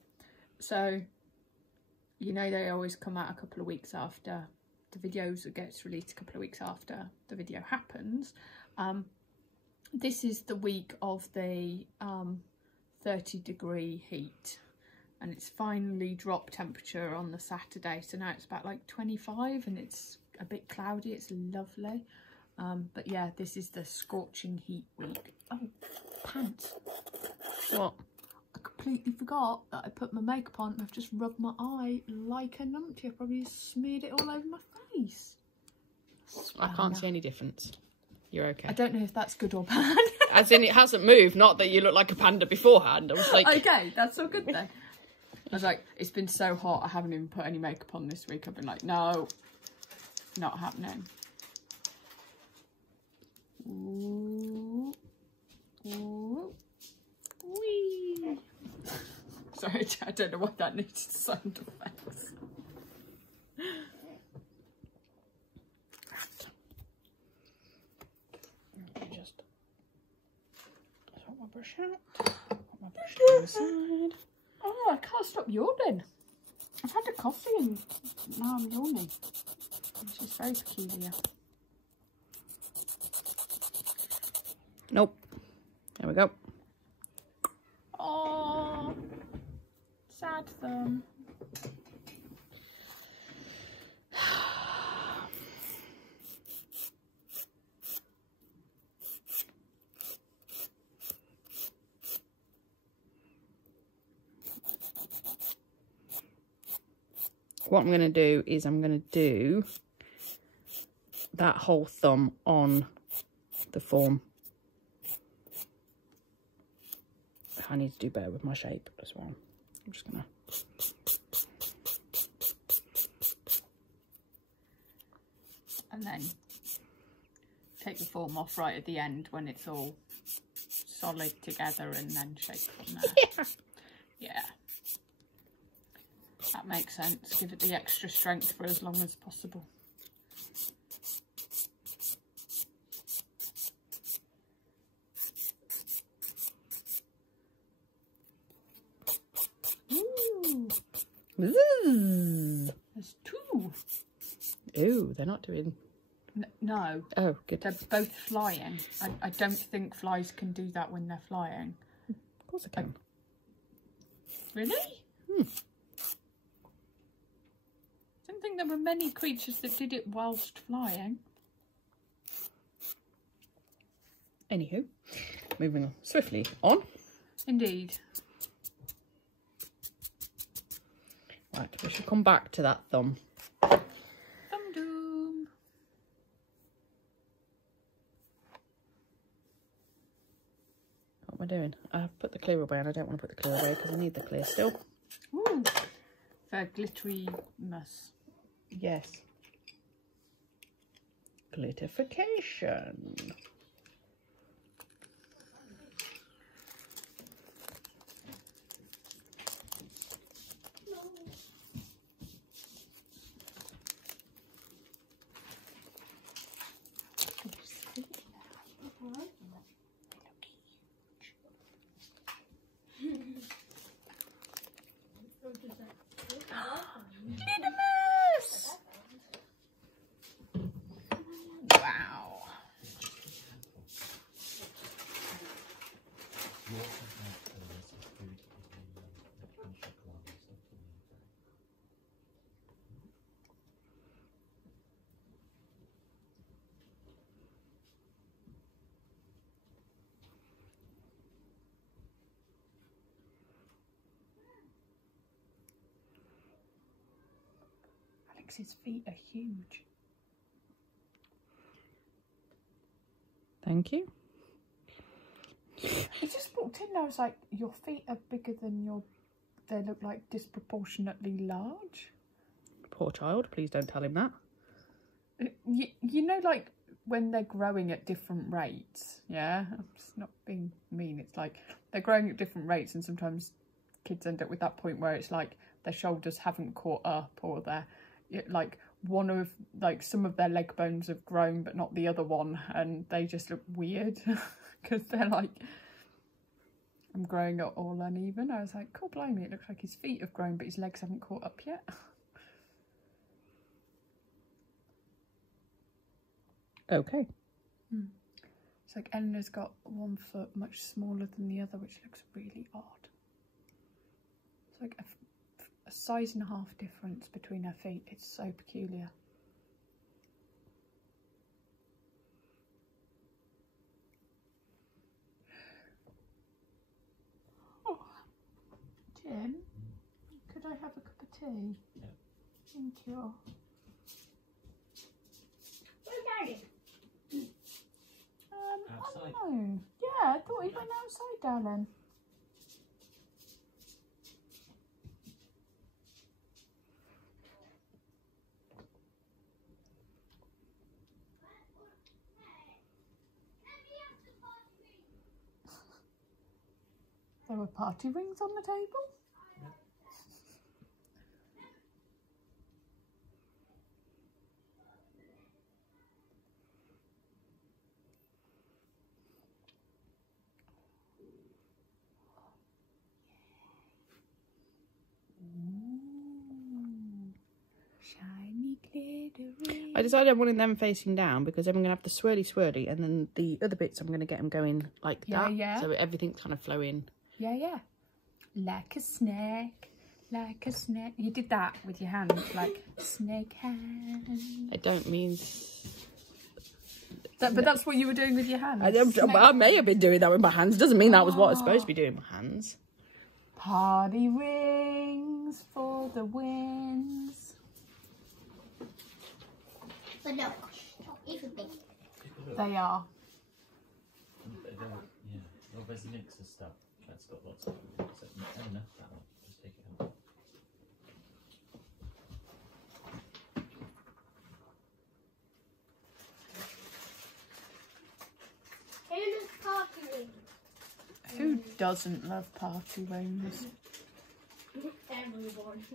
So, they always come out a couple of weeks after the videos that gets released, a couple of weeks after the video happens. This is the week of the 30-degree heat, and it's finally dropped temperature on the Saturday, so now it's about like 25 and it's a bit cloudy. It's lovely. But yeah, this is the scorching heat week. Oh, pants. What? I completely forgot that I put my makeup on and I've just rubbed my eye like a numpty. I probably smeared it all over my face. I can't see any difference. You're okay. I don't know if that's good or bad. As in, it hasn't moved, not that you look like a panda beforehand. I was like... Okay, that's all good then. I was like, it's been so hot, I haven't even put any makeup on this week. I've been like, no, not happening. Ooh. Ooh. Whee. Sorry, I don't know what that needs to sound effects. Just sort my brush out. Put my brush inside. Oh, I can't stop yawning. I've had a coffee and now I'm yawning, which is very peculiar. Nope. There we go. Oh, sad thumb. What I'm going to do is I'm going to do that whole thumb on the form. I need to do better with my shape as well. I'm just going to... And then take the form off right at the end when it's all solid together and then shape from there. Yeah. Yeah. That makes sense. Give it the extra strength for as long as possible. Zzz. There's 2. Ooh, they're not doing... No. Oh, good. They're both flying. I don't think flies can do that when they're flying. Of course I can. Really? I didn't think there were many creatures that did it whilst flying. Anywho, moving swiftly on. Indeed. Right, we should come back to that thumb. Thumb doom. What am I doing? I've put the clear away and I don't want to put the clear away because I need the clear still. Ooh. For glitteriness. Yes. Glitterification. Glitterness! Wow. Alex's feet are huge. Thank you. He just walked in there, I was like, your feet are bigger than your... They look like disproportionately large. Poor child, please don't tell him that. You know, like, when they're growing at different rates, yeah? It's not being mean, it's like, they're growing at different rates and sometimes kids end up with that point where it's like their shoulders haven't caught up or they're... like one of like some of their leg bones have grown but not the other one and they just look weird because they're like, I'm growing it all uneven. I was like, cool, blimey, it looks like his feet have grown but his legs haven't caught up yet. Okay. It's like Eleanor's got one foot much smaller than the other, which looks really odd. It's like a size and a half difference between her feet. It's so peculiar. Oh, Jim, could I have a cup of tea? Yeah. Thank you. Where's Daddy? Outside. I don't know. Yeah, I thought he went outside, darling. There were party rings on the table. Ooh, shiny glittery. I decided I wanted them facing down because then I'm going to have the swirly and then the other bits I'm going to get them going like that. Yeah. So everything's kind of flowing. Yeah. Like a snake, like a snake. You did that with your hands, like snake hands. I don't mean... But that's what you were doing with your hands. I may have been doing that with my hands. Doesn't mean that was what I was supposed to be doing with my hands. Party rings for the wins. But no, even big. They are. Yeah. Well, there's a mix of stuff. That's got lots of it. So not enough that one. Just take it out. Who does party rings? Who doesn't love party rings? Everyone.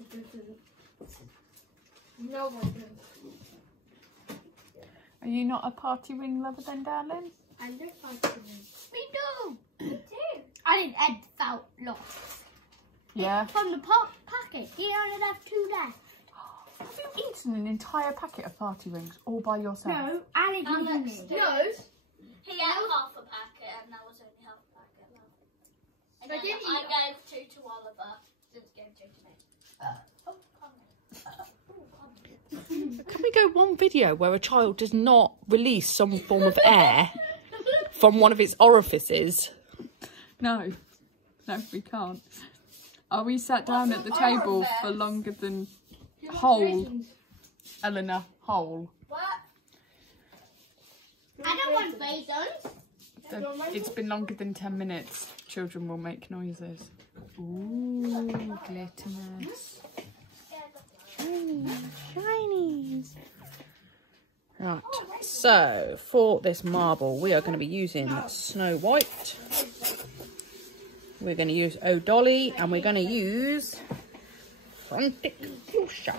No one does. Are you not a party ring lover then, darling? I love party rings. We do. We do. I did Ed felt lost. Yeah. From the packet. He only have 2 left. Have you eaten an entire packet of party rings all by yourself? No, Alex No. He ate half a packet and that was only half a packet left. And then I gave 2 to Oliver. Since gave 2 to me. Can we go one video where a child does not release some form of air from one of its orifices? No, we can't. Are we sat down at the table for longer than whole, Eleanor? Whole. What? I don't want raisins. It's been longer than 10 minutes. Children will make noises. Ooh, glitterness. Shinies. Right, so for this marble, we are going to be using Snow White. We're going to use Dolly, and we're going to use Frantic fuchsia.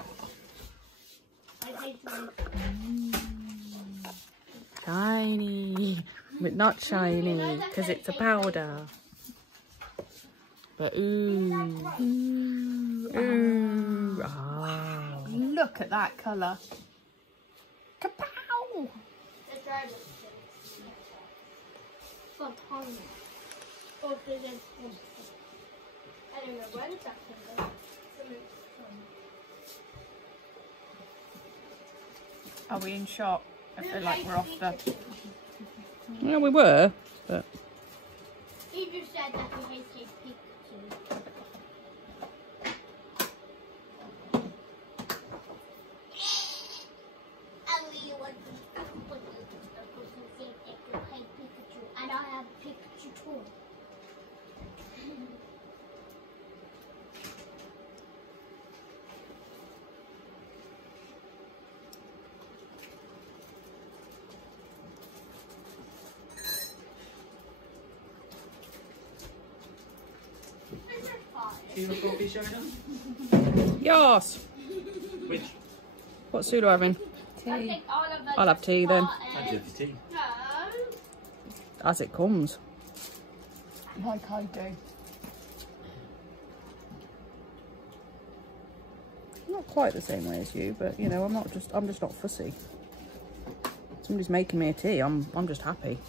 Shiny, but not shiny because it's a powder. But ooh, ah. Look at that colour. Kapow! I don't know where it's at. Are we in shot? I feel like we're off the... Yeah, we were, but... He just said that he hated Pikachu. And I have Pikachu too. Do you want coffee showing up? Yes! Which? What Sulu having? Tea. I'll have tea then. I'd do the tea. No. As it comes. Like I do. Not quite the same way as you, but you know, I'm just not fussy. Somebody's making me a tea, I'm just happy.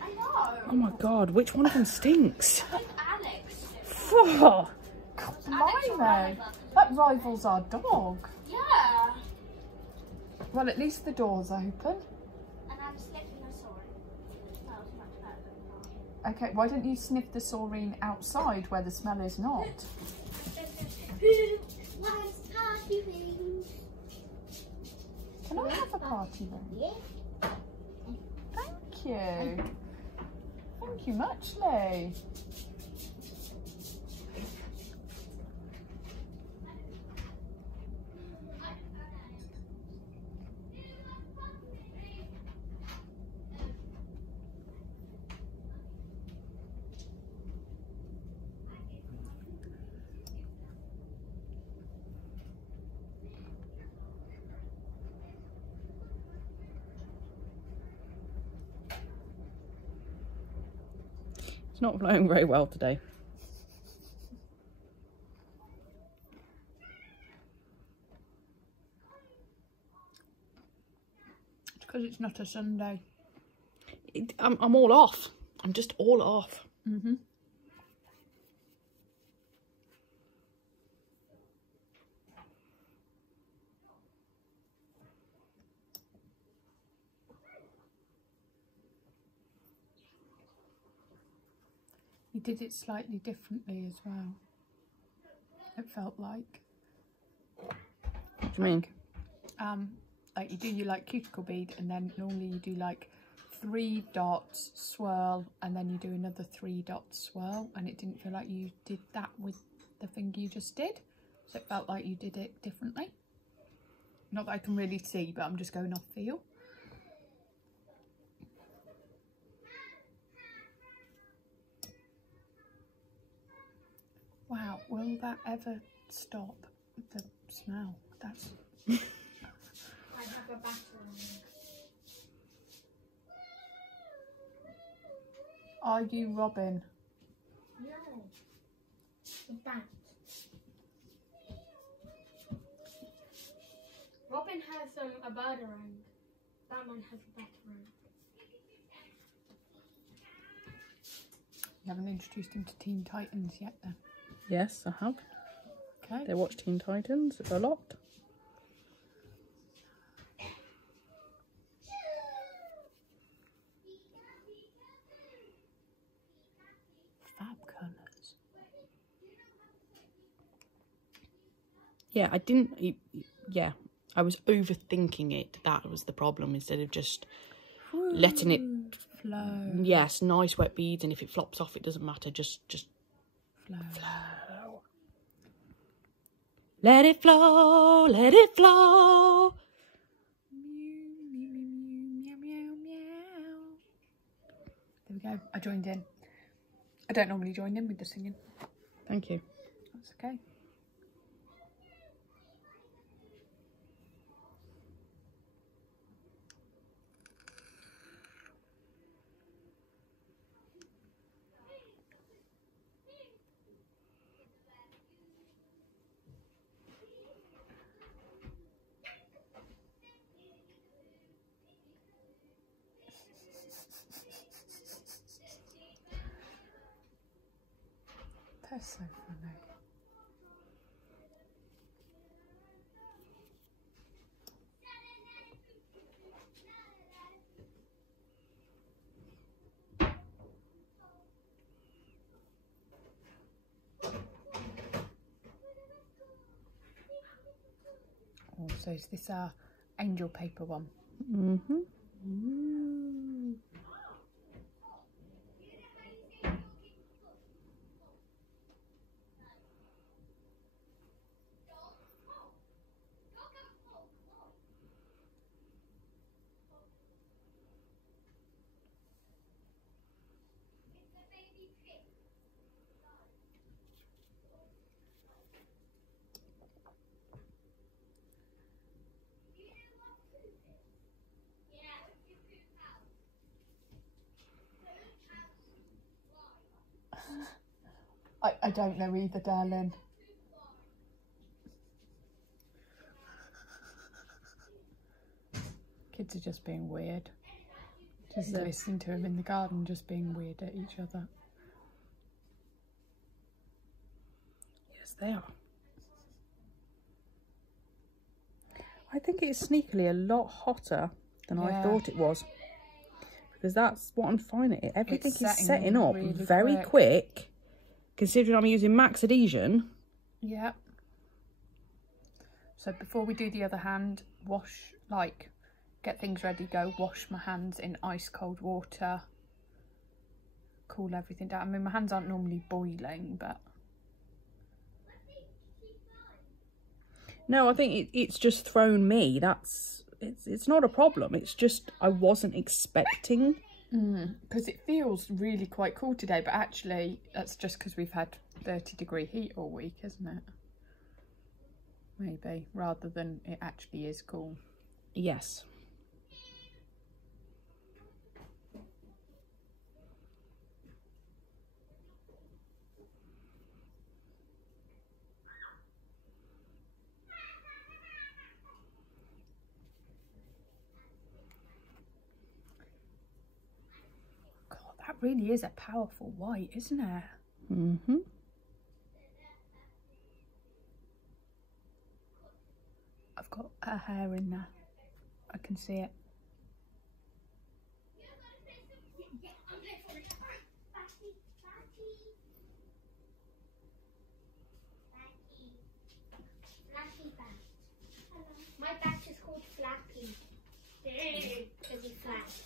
I know. Oh my god, which one of them stinks? With Alex. Phew. Blimey, that rivals our dog. Yeah. Well, at least the door's open. And I'm sniffing a sorry. Smells much better than mine. Okay, why don't you sniff the saurine outside where the smell is not? Who wants party rings? Can I have a party ring? Yeah. Thank you. Thank you muchly. It's not flowing very well today. It's because it's not a Sunday. I'm all off. I'm just all off. Mm-hmm. You did it slightly differently as well. It felt like. What do you mean? Like you do your like cuticle bead, and then normally you do like 3 dots, swirl, and then you do another 3 dots, swirl, and it didn't feel like you did that with the finger you just did. So it felt like you did it differently. Not that I can really see, but I'm just going off feel. Wow, will that ever stop the smell? That's... I have a battle on me. Are you Robin? No. The bat. Robin has a bird around. Batman has a bat around. You haven't introduced him to Teen Titans yet then? Yes, I have. Okay. They watch Teen Titans a lot. Fab colours. Yeah, I didn't... Yeah, I was overthinking it. That was the problem, instead of just letting it... Flow. Yes, nice wet beads, and if it flops off, it doesn't matter. Just Flow. flow. Let it flow, let it flow. Meow, meow, meow, meow. There we go. I joined in. I don't normally join in with the singing. Thank you. That's okay. That's so funny. Oh, so is this our angel paper one? Mm-hmm. Ooh. I don't know either, darling. Kids are just being weird. Just listening to them in the garden, just being weird at each other. Yes, they are. I think it's sneakily a lot hotter than I Yeah. thought it was. Because that's what I'm finding. Everything It's is setting up really very quick. Considering I'm using max adhesion. Yeah. So before we do the other hand, wash, like, get things ready, go wash my hands in ice cold water. Cool everything down. I mean, my hands aren't normally boiling, but... No, I think it's just thrown me. It's not a problem. It's just I wasn't expecting. Because it feels really quite cool today, but actually that's just because we've had 30-degree heat all week, isn't it? Maybe, rather than it actually is cool. Yes. God, that really is a powerful white, isn't it? Mm-hmm. I've got her hair in there. I can see it. My bat is called Flappy. Because he flaps.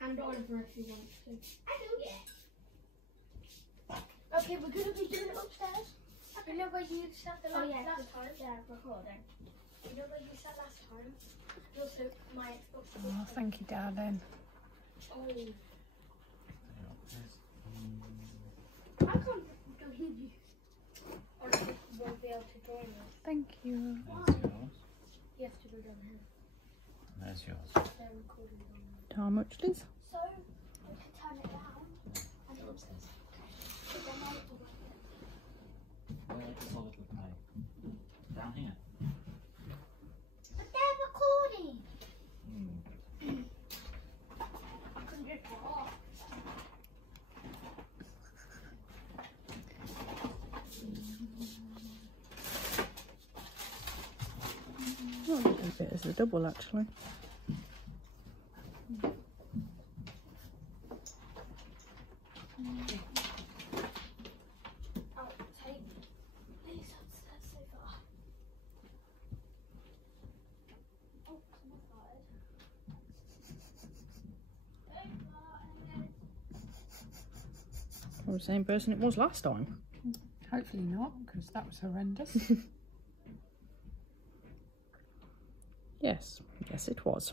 And Oliver if you want to. I do, yeah. Okay, we're going to be doing it upstairs. You know where you sat the last time? Yeah, recording. You know where you sat last time? And also my Xbox. Oh, thank you, darling. Oh. I can't believe you. Oliver won't be able to join us. Thank you. There's yours. He has to go down here. There's yours. They're recording on. How much, please? So, we could double actually. Oh, take these upstairs so far. Oh, someone farted. Or the same person it was last time. Hopefully not, because that was horrendous. Yes, yes it was.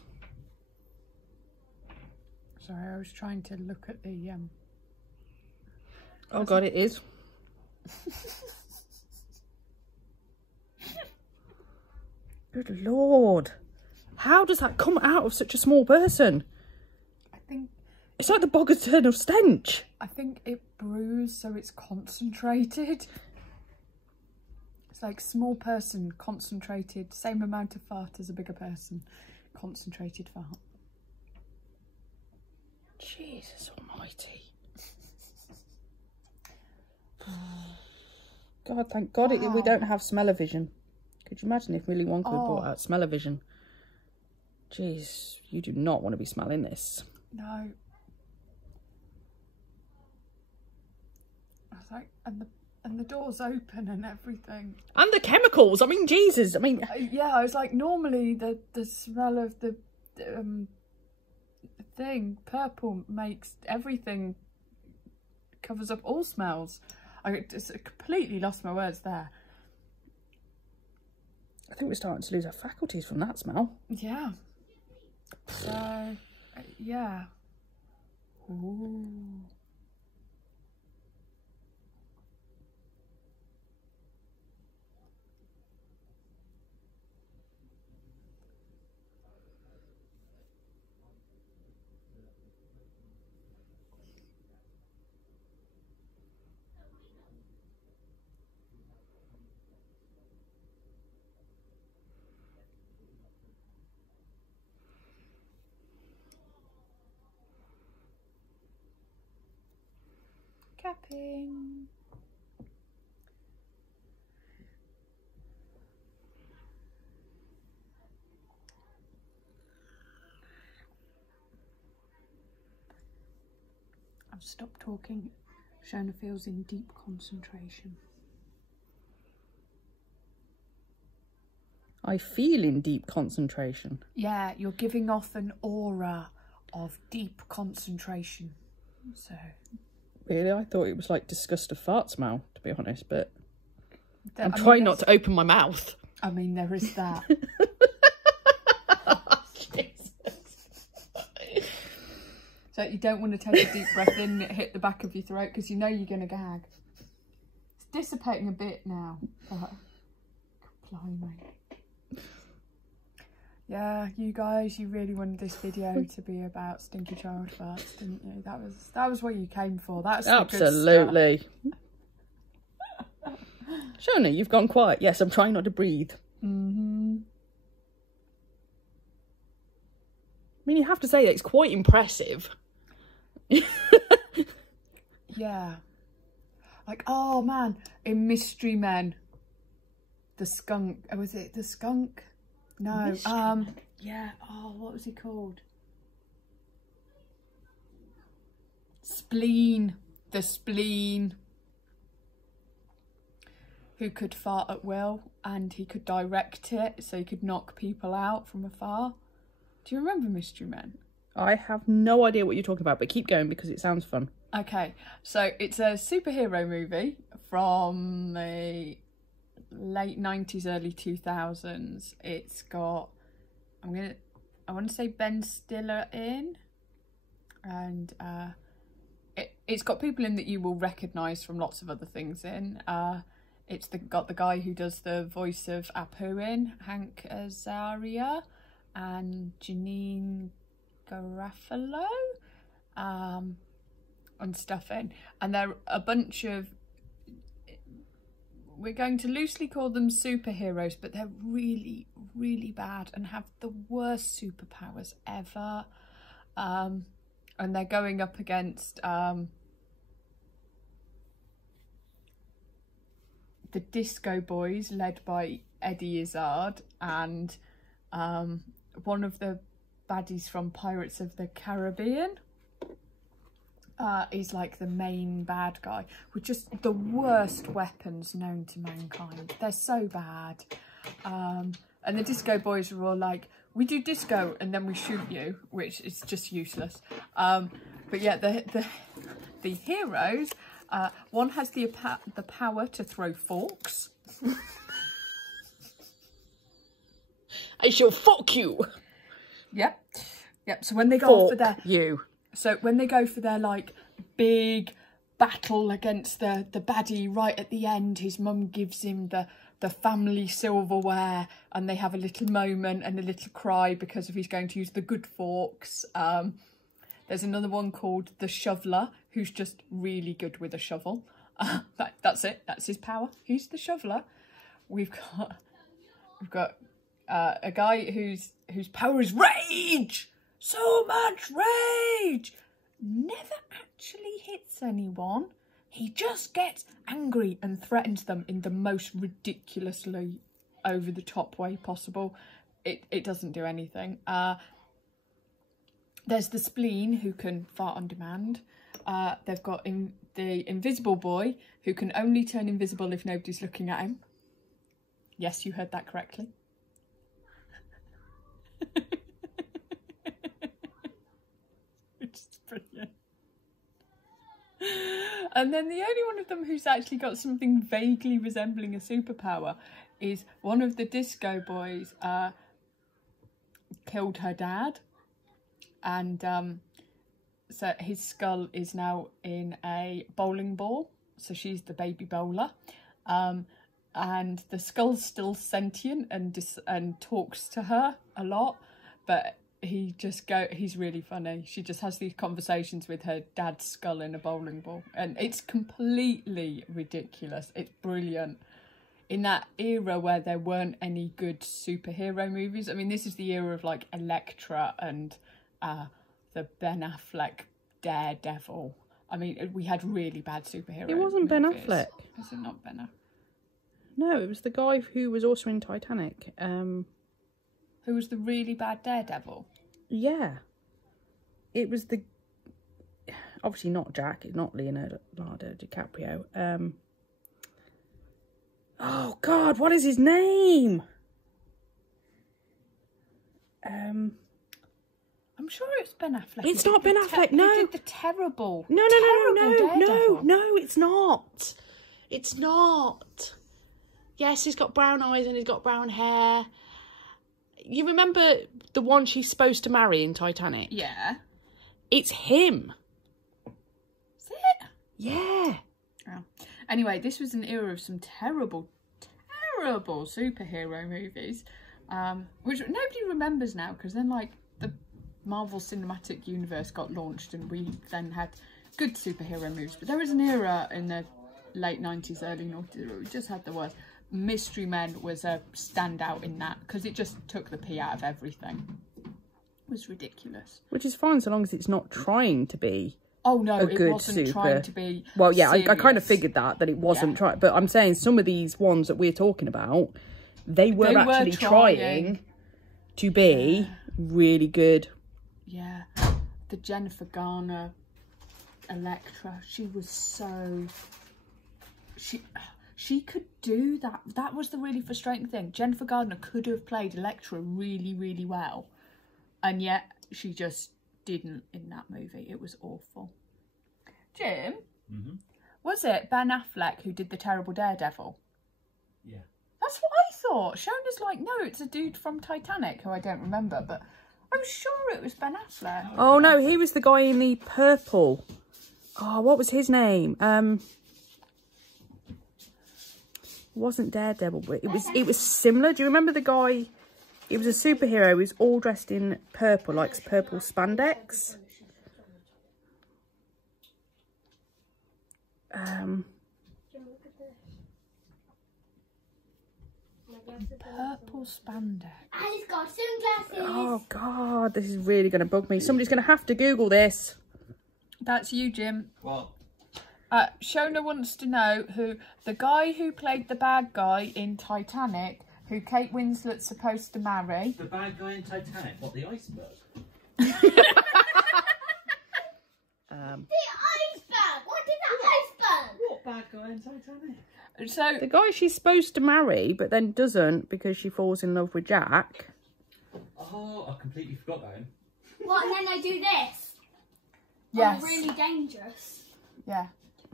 Sorry, I was trying to look at the Oh god, it is. Good lord. How does that come out of such a small person? I think It's like the bogger's turn of stench. I think it brews, so it's concentrated. It's like small person, concentrated, same amount of fart as a bigger person, concentrated fart. Jesus almighty. God, thank God we don't have smell-o-vision. Could you imagine if Willy Wonka had brought out smell-o-vision? Jeez, you do not want to be smelling this. No. I was like, and the door's open and everything. And the chemicals, I mean, Jesus, I mean... Yeah, I was like, normally the smell of the thing, purple, makes everything, covers up all smells. I just completely lost my words there. I think we're starting to lose our faculties from that smell. Yeah. So, yeah. Ooh. Capping. I've stopped talking. Shona feels in deep concentration. I feel in deep concentration. Yeah, you're giving off an aura of deep concentration. So... Really? I thought it was like disgust of fart smell, to be honest, but I'm I mean, trying not to open my mouth. I mean, there is that. Jesus. So you don't want to take a deep breath in and it hit the back of your throat because you know you're going to gag. It's dissipating a bit now, but blimey. Yeah, you guys, you really wanted this video to be about stinky child farts, didn't you? That was what you came for. That's absolutely. Shona, you've gone quiet. Yes, I'm trying not to breathe. Mm-hmm. I mean, you have to say that it's quite impressive. Yeah. Like, oh man, in Mystery Men, the skunk, was it the skunk? No, yeah, oh, what was he called? Spleen, the spleen, who could fart at will and he could direct it so he could knock people out from afar. Do you remember Mystery Men? I have no idea what you're talking about, but keep going because it sounds fun. Okay, so it's a superhero movie from the late 90s, early 2000s. It's got, I want to say Ben Stiller in, and it's got people in that you will recognise from lots of other things in. It's got the guy who does the voice of Apu in, Hank Azaria, and Janine Garofalo, and stuff in. And they're a bunch of, we're going to loosely call them superheroes, but they're really, really bad and have the worst superpowers ever. And they're going up against the Disco Boys, led by Eddie Izzard, and One of the baddies from Pirates of the Caribbean is like the main bad guy with just the worst weapons known to mankind. They're so bad. And the disco boys are all like, we do disco and then we shoot you, which is just useless. But yeah, the heroes, one has the power to throw forks. I shall fuck you. Yep. So when they go for their when they go for their like big battle against the baddie right at the end, his mum gives him the family silverware, and they have a little moment and a little cry because he's going to use the good forks. There's another one called the Shoveler, who's just really good with a shovel. That's it. That's his power. He's the shoveler. We've got a guy whose power is rage. So much rage. Never actually hits anyone. He just gets angry and threatens them in the most ridiculously over the top way possible. It doesn't do anything. There's the Spleen, who can fart on demand. They've got the Invisible Boy, who can only turn invisible if nobody's looking at him. Yes, you heard that correctly. It's brilliant. And then the only one of them who's actually got something vaguely resembling a superpower is one of the disco boys killed her dad. And so his skull is now in a bowling ball. So she's the baby bowler. And the skull's still sentient and talks to her a lot. But he's really funny. She just has these conversations with her dad's skull in a bowling ball. And it's completely ridiculous. It's brilliant. In that era where there weren't any good superhero movies. I mean, this is the era of like Elektra and the Ben Affleck Daredevil. I mean, we had really bad superhero movies. It wasn't Ben Affleck. Is it not Ben Affleck? No, it was the guy who was also in Titanic. Who was the really bad Daredevil? Yeah. It was the... Obviously not Jack. It's not Leonardo DiCaprio. Oh, God, what is his name? I'm sure it's Ben Affleck. It's not Ben Affleck, no. He did the terrible... No, it's not. It's not. Yes, he's got brown eyes and he's got brown hair. You remember the one she's supposed to marry in Titanic? Yeah. It's him. Is it? Yeah. Oh. Anyway, this was an era of some terrible superhero movies, which nobody remembers now, because then like the Marvel Cinematic Universe got launched and we then had good superhero movies. But there was an era in the late 90s, early 90s where we just had the worst. Mystery Men was a standout in that because it just took the pee out of everything. It was ridiculous. Which is fine so long as it's not trying to be. Oh no, it wasn't trying to be. Well, yeah, I kind of figured that it wasn't trying. But I'm saying some of these ones that we're talking about, they were actually trying to be really good. Yeah, the Jennifer Garner Elektra, she was so... She could do that. That was the really frustrating thing. Jennifer Garner could have played Elektra really, really well. And yet she just didn't in that movie. It was awful. Jim? Mm-hmm. Was it Ben Affleck who did the terrible Daredevil? Yeah. That's what I thought. Shona's like, no, it's a dude from Titanic who I don't remember. But I'm sure it was Ben Affleck. Oh, no, he was the guy in the purple. Oh, what was his name? Wasn't Daredevil, but it was similar. Do you remember the guy? It was a superhero. He was all dressed in purple, like purple spandex. Purple spandex. And he's got sunglasses. Oh God, this is really going to bug me. Somebody's going to have to Google this. That's you, Jim. What? Shona wants to know who the guy who played the bad guy in Titanic, who Kate Winslet's supposed to marry. The bad guy in Titanic. What, the iceberg? The iceberg! What is the iceberg? What bad guy in Titanic? So The guy she's supposed to marry, but then doesn't because she falls in love with Jack. Oh, I completely forgot that. What, and then they do this? yes, Oh, really dangerous. yeah.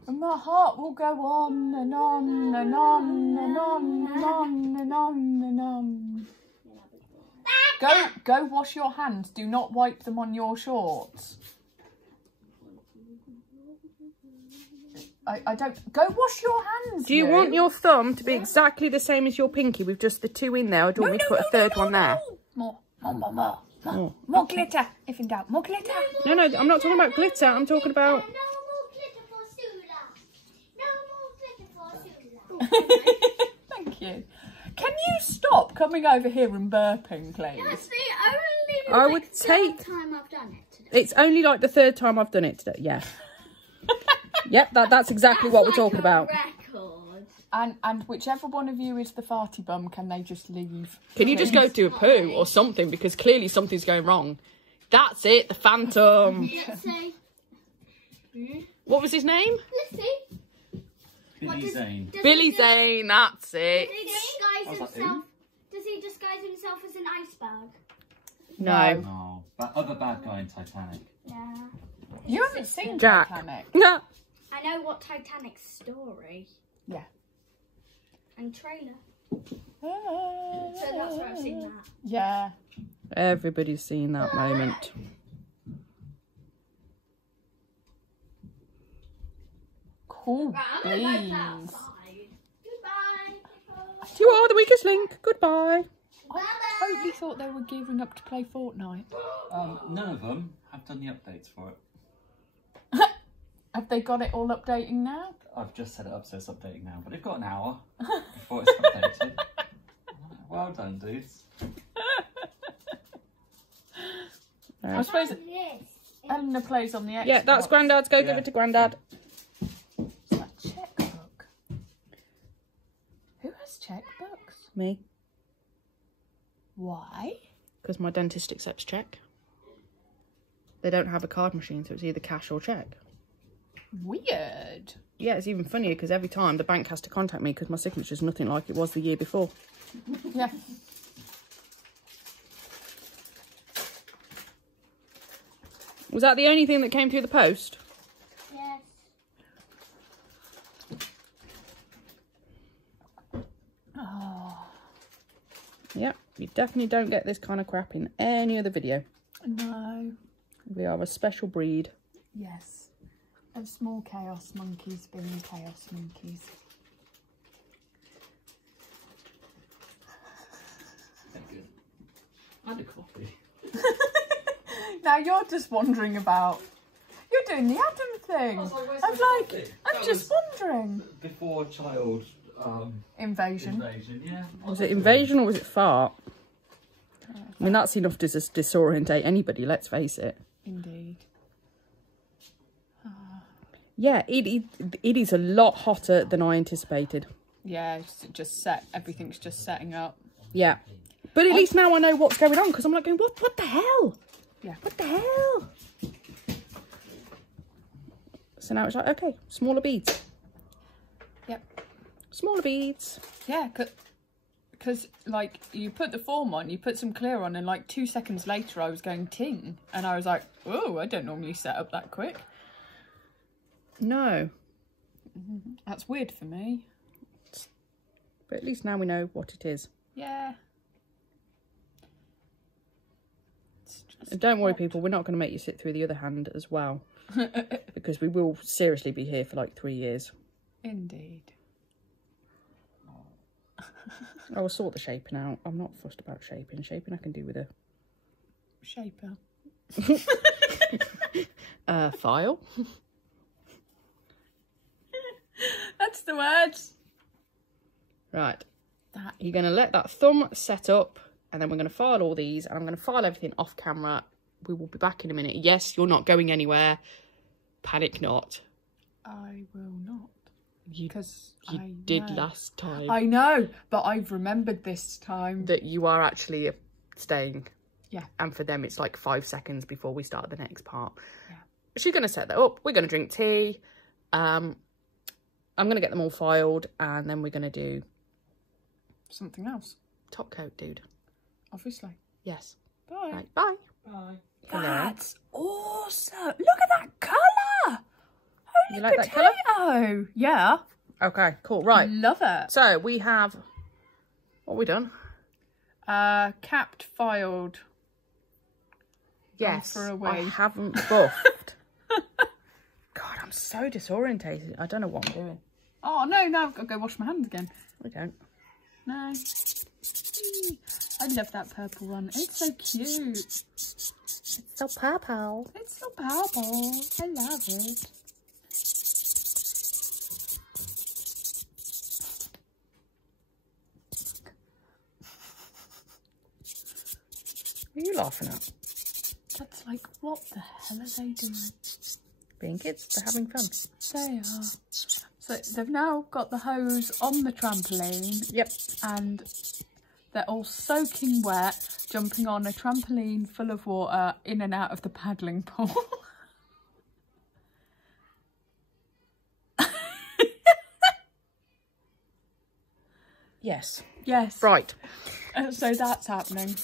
And my heart will go on and on and on and on and on and on and on. Go wash your hands. Do not wipe them on your shorts. I don't... Go wash your hands, Do you want your thumb to be exactly the same as your pinky with just the 2 in there, or do you want me to put a third one there? More glitter. If in doubt, more glitter. No, I'm not talking about glitter. I'm talking about... No more glitter for Stella. No more glitter for Stella. Thank you. Can you stop coming over here and burping, please? That's the only I would take... time I've done it today. It's only like the 3rd time I've done it today. Yeah. Yep, that's exactly what we're talking about. Record. And whichever one of you is the farty bum, can they just leave? Can you just go do a poo or something? Because clearly something's going wrong. That's it, the Phantom. Let's see. What was his name? Let's see. Billy Zane. Billy Zane, that's it. Does he disguise himself as an iceberg? No. No, that other bad guy in Titanic. Yeah. You haven't seen Jack. Titanic. No. I know what Titanic's story. Yeah. And trailer. So that's where I've seen that. Yeah. Everybody's seen that moment. Cool Right, I'm gonna go beans. outside. Goodbye. You are the weakest link. Goodbye. I totally thought they were gearing up to play Fortnite. None of them have done the updates for it. Have they got it all updating now? I've just set it up so it's updating now, but they've got an hour before it's updated. Well done, dudes. I suppose Yes. Eleanor plays on the Xbox. Yeah, that's Grandad's. Go give it to Grandad. It's a checkbook. Who has checkbooks? Me. Why? Because my dentist accepts cheque. They don't have a card machine, so it's either cash or cheque. Weird. Yeah, it's even funnier because every time the bank has to contact me because my signature's nothing like it was the year before. Yeah. Was that the only thing that came through the post? Yes. Oh, Yep, you definitely don't get this kind of crap in any other video. no. We are a special breed. Yes. Of small chaos monkeys being chaos monkeys. Thank you. And a coffee. Now you're just wondering about... You're doing the Adam thing. I'm just wondering. Before child Invasion. yeah. Was it invasion or was it fart? I mean, that's enough to just disorientate anybody, let's face it. Indeed. Yeah, it is a lot hotter than I anticipated. Yeah, everything's just setting up. Yeah. But at least now I know what's going on because I'm like going, what the hell? Yeah. What the hell? So now it's like, okay, smaller beads. Yep. Smaller beads. Yeah, because like you put the form on, you put some clear on, and like 2 seconds later I was going ting, and I was like, oh, I don't normally set up that quick. No. That's weird for me. But at least now we know what it is. Yeah. And don't worry, people, we're not going to make you sit through the other hand as well. Because we will seriously be here for like 3 years. Indeed. I will sort the shaping out. I'm not fussed about shaping. Shaping I can do with a... Shaper. File. That's the words. Right. You're going to let that thumb set up, and then we're going to file all these, and I'm going to file everything off camera. We will be back in a minute. Yes, you're not going anywhere. Panic not. I will not. Because You did last time. I know, but I've remembered this time. That you are actually staying. Yeah. And for them, it's like 5 seconds before we start the next part. Yeah. She's going to set that up. We're going to drink tea. I'm going to get them all filed. And then we're going to do... something else. Top coat, dude. Obviously. Yes. Bye. Right, bye. Bye. That's awesome. Look at that colour. Holy You like that colour? potato. Yeah. Okay, cool. Right. Love it. So we have... What have we done? Capped, filed. Yes. For a I wee. haven't buffed. God, I'm so disorientated. I don't know what I'm doing. Oh, no, I've got to go wash my hands again. We don't. No. I love that purple one. It's so cute. It's so purple. It's so purple. I love it. What are you laughing at? That's like, what the hell are they doing? Being kids, they're having fun. They are. So they've now got the hose on the trampoline. Yep. And they're all soaking wet, jumping on a trampoline full of water in and out of the paddling pool. Yes. Yes. Right. So that's happening.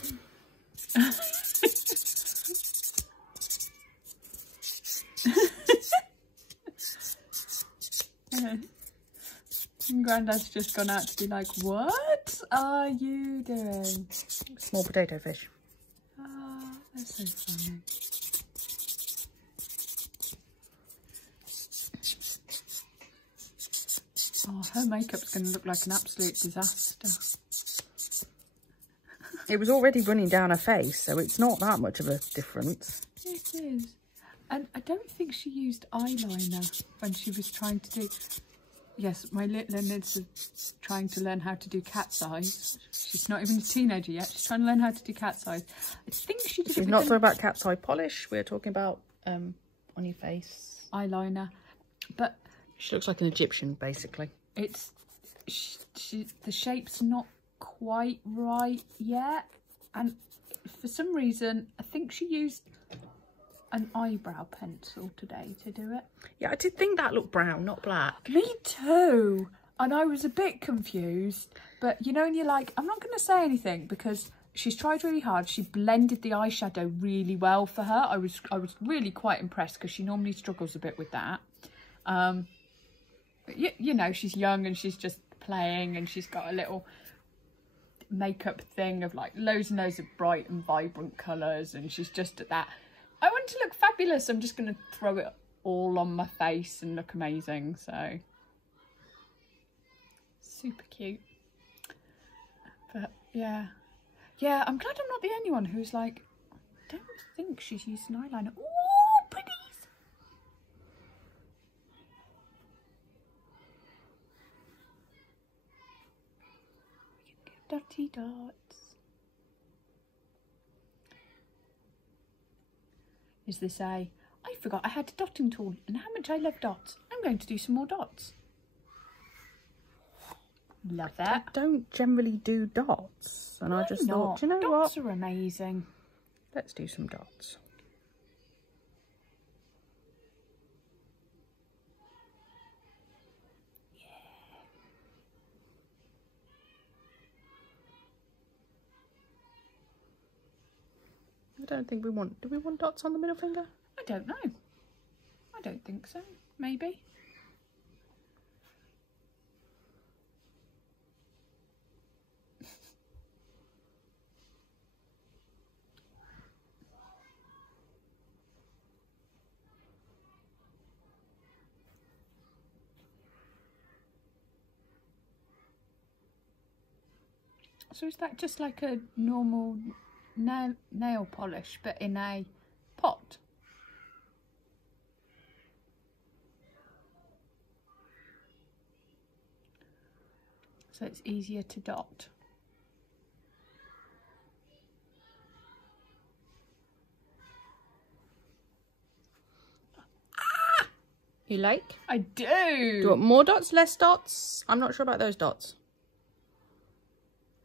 And Grandad's just gone out to be like, what are you doing? Small potato fish. Oh, that's so funny. Oh, her makeup's going to look like an absolute disaster. It was already running down her face, so it's not that much of a difference. It is. And I don't think she used eyeliner when she was trying to do... Yes, my little Enid's trying to learn how to do cat's eyes. She's not even a teenager yet. She's trying to learn how to do cat's eyes. I think she did. She's not talking about cat's eye polish. We're talking about on your face. Eyeliner. But She looks like an Egyptian, basically. it's... the shape's not quite right yet. And for some reason, I think she used an eyebrow pencil today to do it. Yeah, I did think that looked brown, not black. Me too. And I was a bit confused. But you know, and you're like, I'm not going to say anything because she's tried really hard. She blended the eyeshadow really well for her. I was really quite impressed because she normally struggles a bit with that. But you know, she's young and she's just playing and she's got a little makeup thing of like loads and loads of bright and vibrant colours, and she's just at that, I want to look fabulous, I'm just going to throw it all on my face and look amazing. So super cute. But yeah, I'm glad I'm not the only one who's like, I don't think she's used an eyeliner. Ooh, pretties. Dirty dots. Is this I forgot I had a dotting tool and how much I love dots. I'm going to do some more dots. Love I that. don't generally do dots. And I just thought, do you know dots what? are amazing. Let's do some dots. I don't think we want... Do we want dots on the middle finger? I don't know. I don't think so. Maybe. So is that just like a normal nail polish but in a pot? So it's easier to dot. You like? I do. Do you want more dots, less dots? I'm not sure about those dots.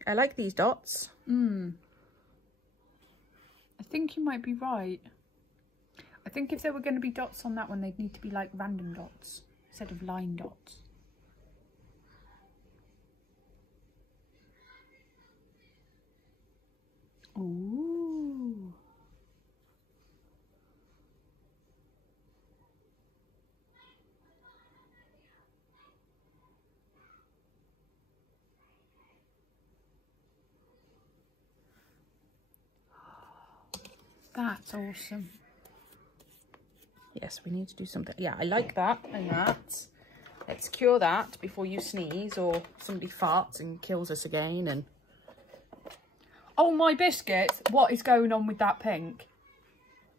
I like these dots. I think you might be right. I think if there were going to be dots on that one, they'd need to be like random dots instead of line dots. Ooh. That's awesome. Yes, we need to do something. Yeah, I like that and that. Let's cure that before you sneeze or somebody farts and kills us again. And oh my biscuits, what is going on with that pink?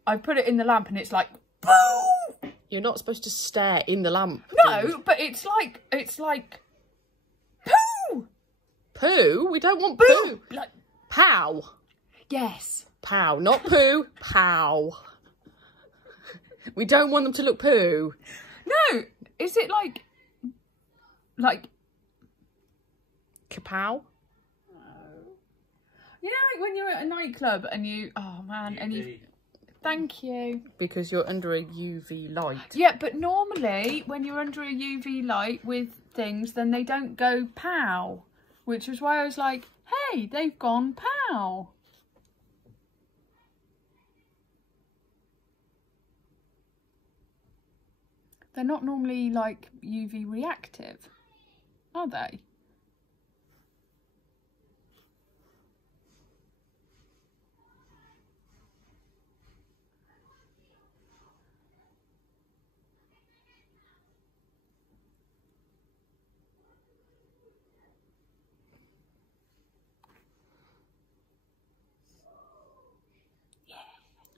I put it in the lamp and it's like, boom! You're not supposed to stare in the lamp. No, dude. but it's like, poo! Poo? We don't want Boo! poo. Like, Pow. yes. Pow, not poo. Pow. We don't want them to look poo. No, is it like Kapow? you know, like when you're at a nightclub and you, oh man, and you, thank you. Because you're under a UV light. Yeah, but normally when you're under a UV light with things, then they don't go pow, which is why I was like, hey, they've gone pow. They're not normally like UV reactive, are they?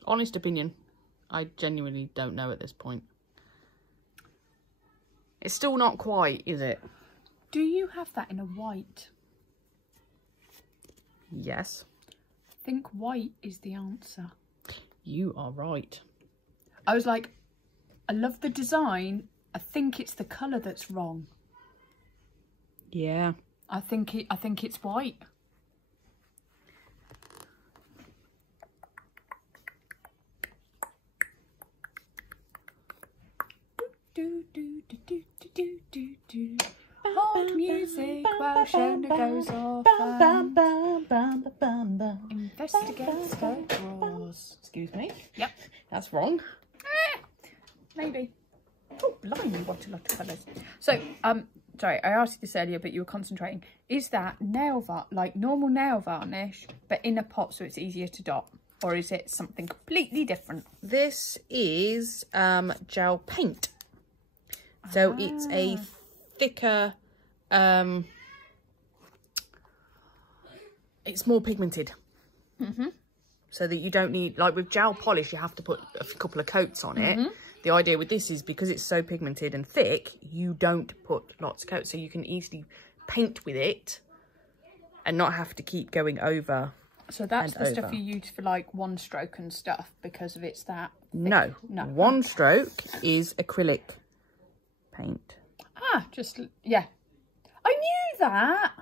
Honest opinion, I genuinely don't know at this point. It's still not quite, is it? Do you have that in a white? Yes. I think white is the answer. You are right. I was like, I love the design. I think it's the colour that's wrong. Yeah. I think it's white. Do do do do do do do. Hold music while Shonda goes off and investigates her drawers. Excuse me. Yep. That's wrong. Maybe. Oh, blimey, what a lot of colours. So, sorry, I asked you this earlier, but you were concentrating. Is that nail varnish, like normal nail varnish, but in a pot so it's easier to dot? Or is it something completely different? This is gel paint. So it's a thicker, it's more pigmented. So that you don't need, like with gel polish, you have to put a couple of coats on it. The idea with this is because it's so pigmented and thick, you don't put lots of coats. So you can easily paint with it and not have to keep going over. So that's the stuff you use for like one stroke and stuff because of it's that thick. No. One stroke is acrylic paint. Ah, just, yeah. I knew that.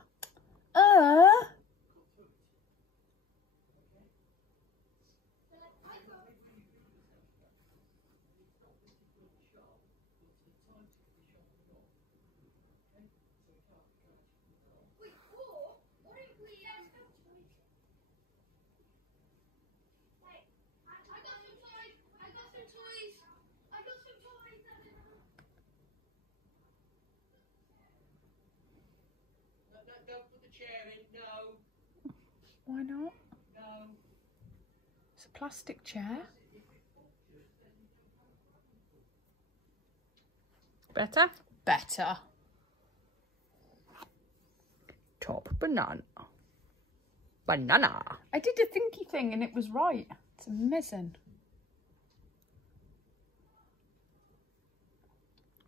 Why not? No. It's a plastic chair. Better? Better. Top banana. Banana. I did a thinky thing and it was right. It's amazing.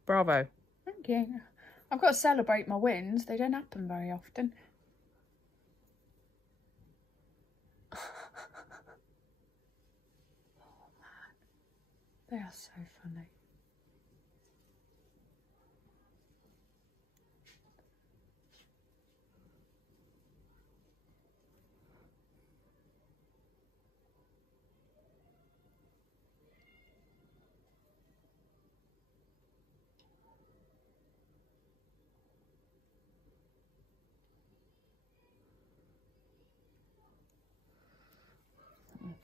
Bravo. Thank you. I've got to celebrate my wins. They don't happen very often. Oh man, they are so funny.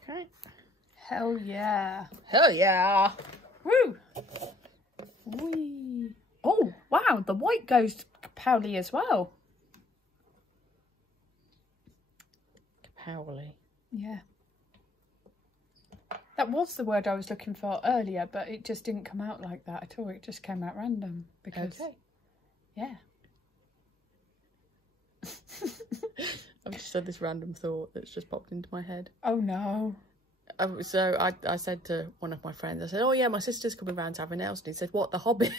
Okay. Hell yeah. Hell yeah. Woo! Whee. Oh, wow, the white goes Capowley as well. Capowley. Yeah. That was the word I was looking for earlier, but it just didn't come out like that at all. It just came out random because, yeah. I've just had this random thought that's just popped into my head. Oh no. So I said to one of my friends, I said, oh yeah, my sister's coming round to have her nails. And he said, what, the Hobbit?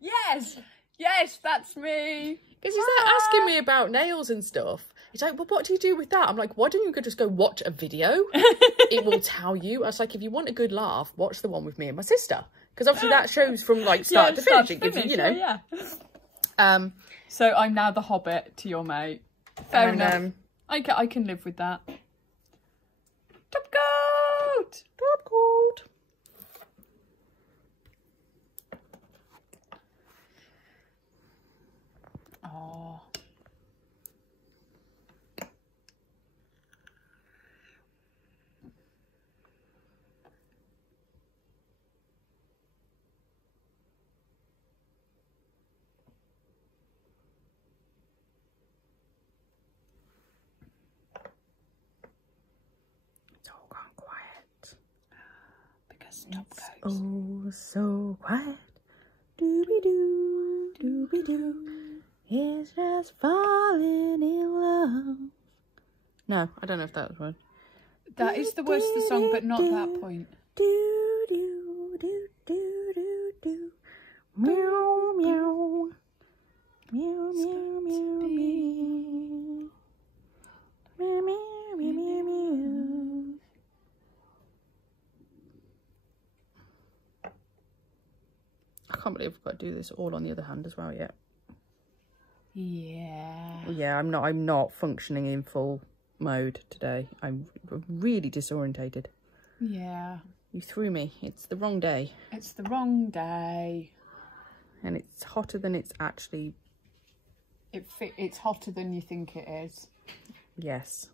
Yes! Yes, that's me! Because he's like asking me about nails and stuff. He's like, well, what do you do with that? I'm like, why don't you just go watch a video? It will tell you. I was like, if you want a good laugh, watch the one with me and my sister. Because obviously that shows from like start to finish. It gives you, you know. Yeah. So I'm now the Hobbit to your mate. Fair enough. I can live with that. Top coat! Top coat! Oh. It's all gone quiet. Because top coat. Oh, so quiet. Dooby-doo, dooby-doo. It's just falling in love. No, I don't know if that was one. That is the worst of the song, but not that point. Do, do, do, do, do, do. Meow, meow. Meow, meow, meow, meow. Meow, meow, meow, meow, meow. I can't believe I've got to do this all on the other hand as well yet. Yeah. Yeah, I'm not functioning in full mode today. I'm really disorientated. Yeah. You threw me. It's the wrong day. It's the wrong day. And it's hotter than it's actually... It's hotter than you think it is. Yes.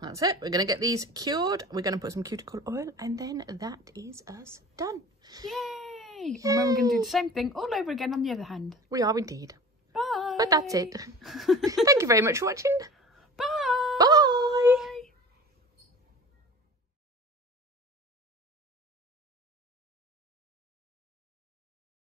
That's it. We're going to get these cured. We're going to put some cuticle oil and then that is us done. Yay! And then we're going to do the same thing all over again on the other hand. We are indeed. Bye! But that's it. Thank you very much for watching.